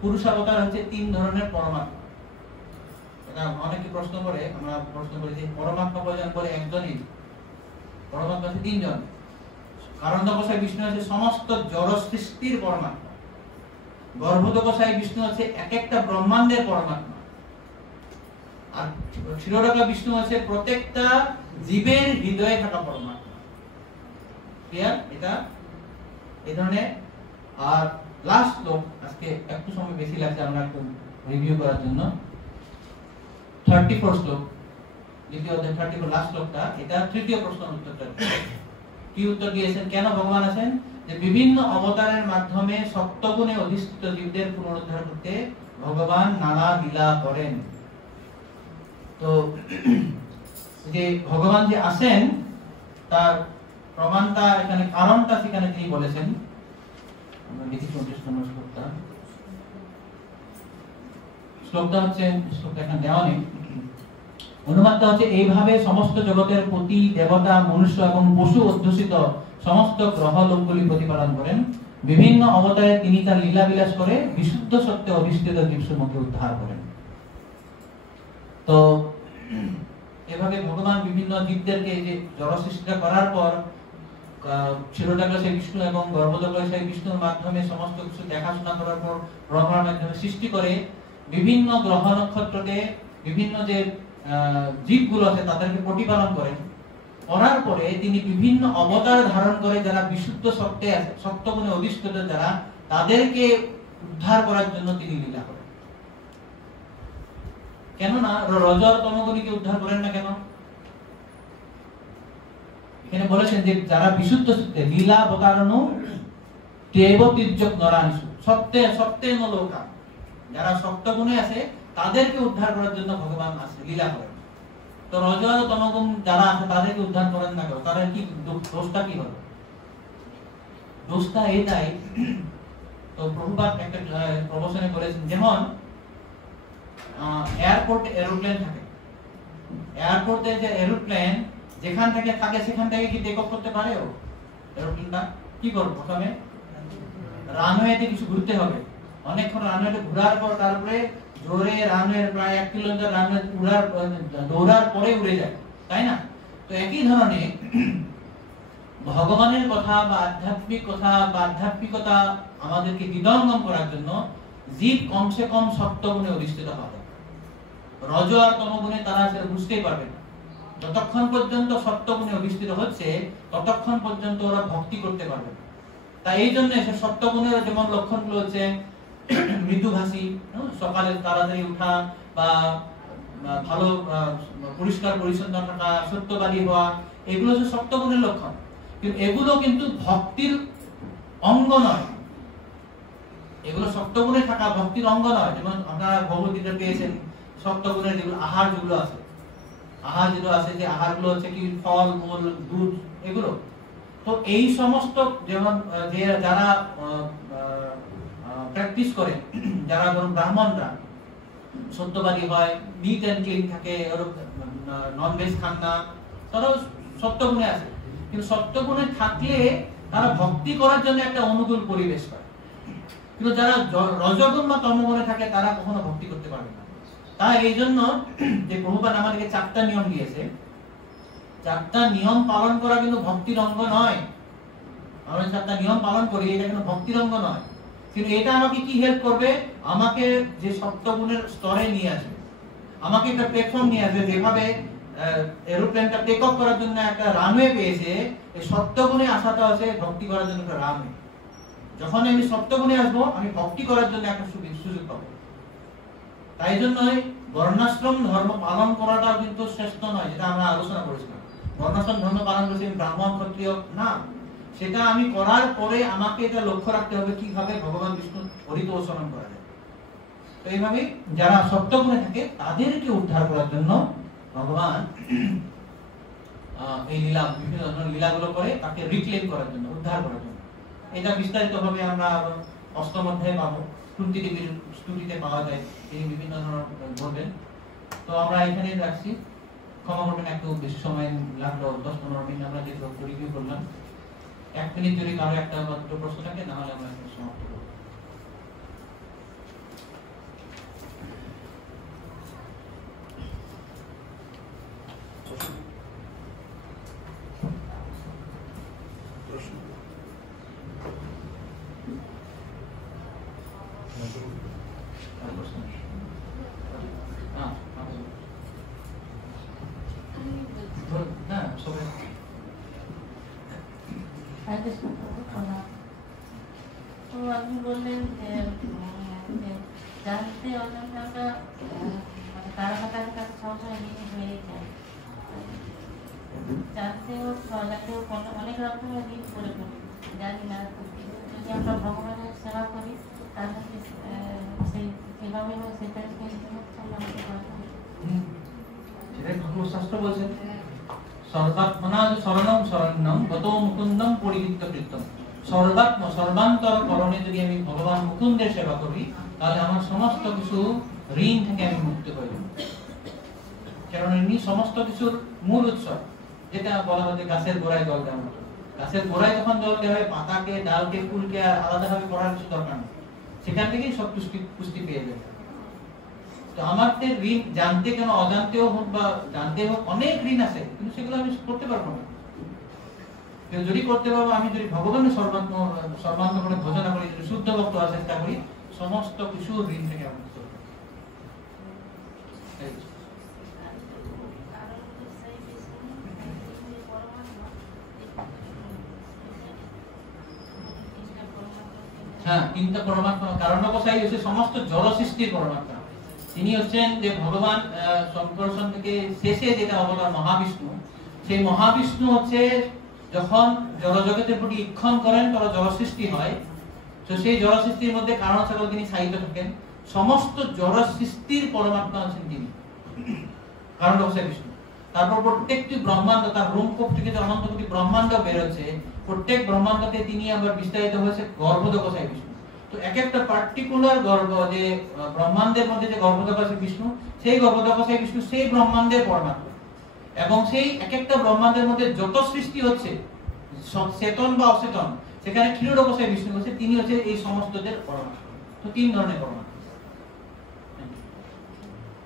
পুরুষ অবতার হচ্ছে 3 ধরনের পরমাত্মা। এটা অনেকে প্রশ্ন করে, আমরা প্রশ্ন করি যে পরমাত্মা প্রয়োজন করে একজনই, পরমাত্মা আছে 3 জন। কারণোদকশায়ী বিষ্ণু হচ্ছে সমস্ত জড় সৃষ্টির পরমাত্মা, গর্ভোদকশায়ী বিষ্ণু হচ্ছে এক একটা ব্রহ্মাণ্ডের পরমাত্মা, আর ক্ষীরোদক বিষ্ণু হচ্ছে প্রত্যেকটা জীবের হৃদয়ে থাকা পরমাত্মা। ক্লিয়ার? এটা এই ধরনের। আর লাস্ট শ্লোক, আজকে একটু সময় বেশি লাগছে আমরা একটু রিভিউ করার জন্য। 34 শ্লোক, দ্বিতীয় অধ্যায় 34 লাস্ট শ্লোকটা, এটা তৃতীয় প্রশ্নের উত্তরটা। কি উত্তর দিয়েছেন? কেন ভগবান আছেন? যে বিভিন্ন অবতারের মাধ্যমে সত্যগুণে অধিষ্ঠিত জীবদের পুনরুদ্ধার করতে ভগবান নানা লীলা করেন। তো যে ভগবান যে আসেন, তার প্রমাণটা এখানে, কারণটা সেখানে তিনি বলেছেন। আমরা দেখি 24 নম্বর শ্লোকটা। শ্লোকটা হচ্ছে, শ্লোকটা এখানে দেওয়া নেই, অনুবাদটা হচ্ছে, এইভাবে সমস্ত জগতের প্রতি দেবতা, মনুষ্য এবং পশু অধ্যুষিত সমস্ত গ্রহ লোকগুলি প্রতিপালন করেন। বিভিন্ন অবতারে তিনি তার লীলা বিলাস করে বিশুদ্ধ সত্যে অধিষ্ঠিত জীবসমূহকে উদ্ধার করেন। তো এভাবে ভগবান বিভিন্ন জীবদেরকে যে জড় সৃষ্টি করার পর ক্ষীরোদকশায়ী বিষ্ণু এবং গর্ভোদকশায়ী বিষ্ণুর মাধ্যমে সমস্ত কিছু দেখাশোনা করার পর ব্রহ্মার মাধ্যমে সৃষ্টি করে বিভিন্ন গ্রহ নক্ষত্রকে, বিভিন্ন যে জীবগুলো আছে তাদেরকে প্রতিপালন করেন। করার পরে তিনি বিভিন্ন অবতার ধারণ করে যারা বিশুদ্ধ সত্যে আছে, সত্যগুণে অধিষ্ঠিত, যারা তাদেরকে উদ্ধার করার জন্য তিনি লীলা করেন। কেননা রজ আর তমগুণীকে উদ্ধার করেন না কেন? এখানে বলেছেন যে যারা বিশুদ্ধ চিত্তে লীলা অবতারণু তেব তির্যক নরাংশু সত্যে সত্যে নলোকা, যারা সত্য গুণে আছে তাদেরকে উদ্ধার করার জন্য ভগবান আসে লীলা করেন। তো রজ আর তমগুণ যারা আছে তাদেরকে উদ্ধার করেন না কেন? তাদের কি দোষটা কি হলো? দোষটা এটাই, তো প্রভুপাদ একটা প্রবচনে বলেছেন, যেমন এয়ারপোর্টে এরোপ্লেন থাকে, এয়ারপোর্টে যে এরোপ্লেন যেখান থেকে থাকে সেখান থেকে কি টেক অফ করতে পারে? ও এরোপ্লেনটা কি করবে? প্রথমে রানওয়েতে কিছু ঘুরতে হবে, অনেকক্ষণ রানওয়েতে ঘোরার পর তারপরে জোরে রানওয়ে প্রায় 1 কিলোমিটার রানওয়ে দৌড়ার পরে উড়ে যায়, তাই না? তো একই ধরনের ভগবানের কথা বা আধ্যাত্মিক কথা বা আধ্যাত্মিকতা আমাদেরকে হৃদয়ঙ্গম করার জন্য জীব কমসে কম সপ্তগুণে অধিষ্ঠিত হবে। রজ আর তমগুণে তারা সেটা বুঝতেই পারবে না। যতক্ষণ পর্যন্ত সপ্তগুণে অধিষ্ঠিত হচ্ছে ততক্ষণ পর্যন্ত ওরা ভক্তি করতে পারবে না। তাই এই জন্য সে সপ্তগুণের যেমন লক্ষণগুলো হচ্ছে মৃদুভাষী, সকালে তাড়াতাড়ি উঠা বা ভালো পরিষ্কার পরিচ্ছন্ন থাকা, সত্যবাদী হওয়া, এগুলো হচ্ছে সপ্তগুণের লক্ষণ। কিন্তু এগুলো কিন্তু ভক্তির অঙ্গ নয়, এগুলো সপ্তগুণে থাকা ভক্তির অঙ্গ নয়। যেমন আপনারা ভগবদ্গীতা পেয়েছেন, সপ্তগুণের যেগুলো আহার যেগুলো আছে, আহার যেগুলো আছে, যে আহারগুলো হচ্ছে কি ফল মূল দুধ এগুলো। তো এই সমস্ত যেমন যে যারা প্র্যাকটিস করে, যারা ধরুন ব্রাহ্মণরা সত্যবাদী হয়, নিট এন্ড ক্লিন থাকে, নন ভেজ খান না, তারাও সত্যগুণে আছে। কিন্তু সত্যগুণে থাকলে তারা ভক্তি করার জন্য একটা অনুকূল পরিবেশ পায়। কিন্তু যারা রজগুণ বা তমগুণে থাকে তারা কখনো ভক্তি করতে পারবে না। তাই এই জন্য যে প্রভুপাদ আমাদেরকে 4টা নিয়ম দিয়েছে, 4টা নিয়ম পালন করা কিন্তু ভক্তির অঙ্গ নয়। আমরা 4টা নিয়ম পালন করি, এটা কিন্তু ভক্তির অঙ্গ নয়। কিন্তু এটা আমাকে কি হেল্প করবে? আমাকে যে সপ্তগুণের স্তরে নিয়ে আসবে, আমাকে একটা প্ল্যাটফর্ম নিয়ে আসবে। যেভাবে এরোপ্লেনটা টেক অফ করার জন্য একটা রানওয়ে পেয়েছে, এই সপ্তগুণে আসাটা আছে ভক্তি করার জন্য একটা রানওয়ে। যখন আমি সপ্তগুণে আসবো, আমি ভক্তি করার জন্য একটা সুযোগ পাবো। তাই জন্যই বর্ণাশ্রম ধর্ম পালন করাটা কিন্তু শ্রেষ্ঠ নয়, যেটা আমরা আলোচনা করেছিলাম। বর্ণাশ্রম ধর্ম পালন করছি ব্রাহ্মণ ক্ষত্রিয় না, সেটা আমি করার পরে আমাকে এটা লক্ষ্য রাখতে হবে কিভাবে ভগবান বিষ্ণু হরিত অনুসরণ করা যায়। তো এইভাবে যারা সপ্তগুণে থাকে তাদেরকে উদ্ধার করার জন্য ভগবান এই লীলা, বিভিন্ন ধরনের লীলাগুলো করে তাকে রিক্লেম করার জন্য, উদ্ধার করার জন্য। এটা বিস্তারিত ভাবে আমরা 8ম অধ্যায়ে পাবো, কুন্তী দেবীর স্তুতিতে পাওয়া যায়, তিনি বিভিন্ন ধরনের বলবেন। তো আমরা এখানে রাখছি, ক্ষমা করবেন একটু বেশি সময় লাগলো, 10-15 মিনিট আমরা যেহেতু রিভিউ করলাম। 1 মিনিট যদি কারো একটা মাত্র প্রশ্ন থাকে, না হলে আমরা এখানে সমাপ্ত করব। তো আপনি বললেন যে জানতে অজান্তে আমরা মানে কারো না কারো কাছে সবসময় লিঙ্ক হয়ে যায়, জানতেও অজান্তেও অনেক রকমের লিঙ্ক করে ফেলি, জানি না। যদি আমরা ভগবানের সেবা করি তাহলে সেই সেভাবে সেটাকে সেটাই ধর্মশাস্ত্র বলছে, সর্বাত্মনা শরণম শরণ্যম গতো মুকুন্দম পরিবৃত্ত কৃতম। সর্বাত্ম সর্বান্তর করণে যদি আমি ভগবান মুকুন্দের সেবা করি, তাহলে আমার সমস্ত কিছু ঋণ থেকে আমি মুক্ত হয়ে যাব। কারণ ইনি সমস্ত কিছুর মূল উৎস, যেটা বলা হয় যে গাছের গোড়ায় জল দেওয়ার মতো। গাছের গোড়ায় যখন জল দেওয়া হয়, পাতাকে, ডালকে, ফুলকে আর আলাদাভাবে করার কিছু দরকার নেই, সেখান থেকেই সব পুষ্টি পেয়ে যাবে। তো আমাদের ঋণ জানতে কেন অজান্তেও হোক বা জানতে হোক, অনেক ঋণ আছে, কিন্তু সেগুলো আমি করতে পারবো না। কিন্তু যদি করতে পারবো, আমি যদি ভগবানের সর্বান্তকরণে ভজনা করি, যদি শুদ্ধ ভক্ত হওয়ার চেষ্টা করি, সমস্ত কিছু ঋণ থেকে আমি মুক্ত হব। হ্যাঁ, তিনটা পরমাত্মা। কারণ গোসাই হচ্ছে সমস্ত জড় সৃষ্টির পরমাত্মা। তিনি হচ্ছেন যে ভগবান সংকর্ষণ থেকে শেষে যেটা অবতার মহাবিষ্ণু, সেই মহাবিষ্ণু হচ্ছে যখন জড়জগতের প্রতি ইক্ষণ করেন তখন জড় সৃষ্টি হয়। তো সেই জড় সৃষ্টির মধ্যে কারণ সকল তিনি সাহিত্য থাকেন। সমস্ত জড় সৃষ্টির পরমাত্মা হচ্ছেন তিনি, কারণ গোসাই বিষ্ণু। তারপর প্রত্যেকটি ব্রহ্মাণ্ড, তার রূপকূপ থেকে যে অনন্ত কোটি ব্রহ্মাণ্ড বের হচ্ছে, প্রত্যেক ব্রহ্মাণ্ডতে তিনি আবার বিস্তারিত হয়েছে গর্ভদ গোসাই বিষ্ণু। তো এক একটা পার্টিকুলার গর্ভ যে ব্রহ্মাণ্ডের মধ্যে যে গর্ভদ গোসাই বিষ্ণু, সেই গর্ভদ গোসাই বিষ্ণু সেই ব্রহ্মাণ্ডের পরমাত্মা। এবং সেই এক একটা ব্রহ্মাণ্ডের মধ্যে যত সৃষ্টি হচ্ছে চেতন বা অচেতন, সেখানে ক্ষীরোদ গোসাই বিষ্ণু হচ্ছে, তিনি হচ্ছে এই সমস্তদের পরমাত্মা। তো তিন ধরনের পরমাত্মা।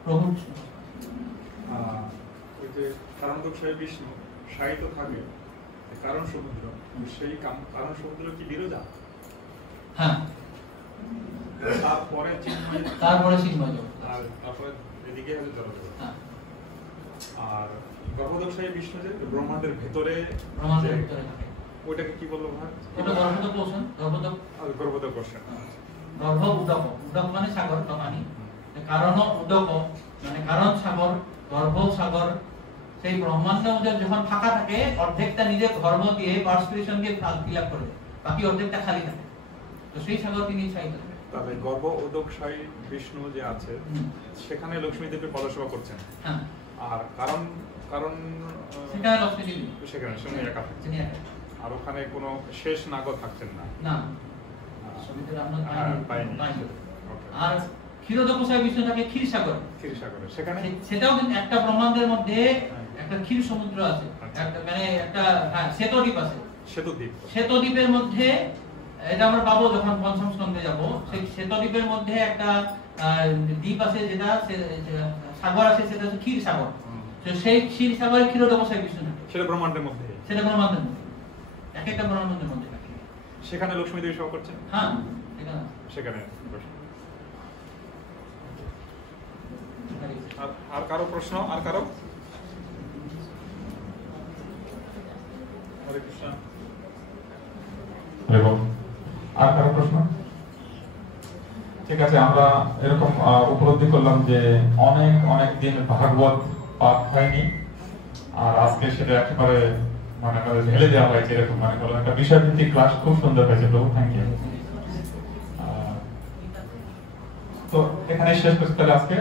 প্রভু ওই যে কারণ গোসাই বিষ্ণু সাহিত্য থাকে কারণ সমুদ্র, সেই কারণ সমুদ্র কি বিরজা? হ্যাঁ, তারপরে চিন্ময়, তারপরে চিন্ময়, আর তারপরে এদিকে হচ্ছে জড়জগৎ। হ্যাঁ। আর গর্ভদোষাই বিষ্ণু যে ব্রহ্মাণ্ডের ভেতরে, ব্রহ্মাণ্ডের ভিতরে থাকে, ওইটাকে কি বলবো ভাই? ওটা গর্ভদ কোষণ, গর্ভদ গর্ভদোষণ। গর্ভ উদক, উদক মানে সাগর, পানি। কারণ উদক মানে কারণ সাগর, গর্ভ সাগর। সেই ব্রহ্মাণ্ড যখন ফাঁকা থাকে, অর্ধেকটা নিজের গর্ভ দিয়ে পার্সপিরেশন দিয়ে ফিল আপ করে দেয়, বাকি অর্ধেকটা খালি থাকে। তো সেই সাগর তিনি চাইতেন। তাহলে গর্ভ উদকশায়ী বিষ্ণু যে আছে, সেখানে লক্ষ্মী দেবী পদসেবা করছেন। হ্যাঁ। আর কারণ কারণ সেখানে লক্ষ্মী দেবী, সেখানে সঙ্গে একা থাকছেন। তিনি একা। আর ওখানে কোনো শেষ নাগও থাকছেন না। না, ছবিতে আমরা পাইনি। আর ক্ষীরোদ গোসাই বিষ্ণু থাকে ক্ষীরসাগর। ক্ষীরসাগরে সেখানে সেটাও কিন্তু একটা ব্রহ্মাণ্ডের মধ্যে একটা ক্ষীর সমুদ্র আছে, একটা মানে একটা শ্বেতদ্বীপ আছে। শ্বেতদ্বীপ, শ্বেতদ্বীপের মধ্যে এটা আমরা পাবো যখন পঞ্চম স্কন্ধে যাব। সেই শ্বেতদ্বীপের মধ্যে একটা দ্বীপ আছে, যেটা সাগর আছে, সেটা হচ্ছে ক্ষীর সাগর। তো সেই ক্ষীর সাগরে ক্ষীরোদ গোসাই বিষ্ণু থাকে। সেটা ব্রহ্মাণ্ডের মধ্যে, সেটা ব্রহ্মাণ্ডের মধ্যে, এক একটা ব্রহ্মাণ্ডের মধ্যে থাকে। সেখানে লক্ষ্মী দেবী সেবা করছেন। হ্যাঁ, সেখানে। আর কারো প্রশ্ন? আর কারো? হরে কৃষ্ণ। আর কারো প্রশ্ন? ঠিক আছে, আমরা এরকম উপলব্ধি করলাম যে অনেক অনেক দিন ভাগবত পাঠ হয়নি, আর আজকে সেটা একেবারে মানে ঢেলে দেওয়া হয়েছে। এরকম মানে বললাম একটা বিষয়ভিত্তিক ক্লাস খুব সুন্দর হয়েছে। প্রভু থ্যাংক ইউ। তো এখানে শেষ করছি তাহলে আজকে।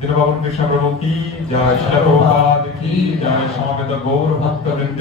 দীনবাবু কৃষ্ণ প্রভু কি জয়, শিলা প্রভুপাদ কি জয়, সমবেত গৌর ভক্তবৃন্দ।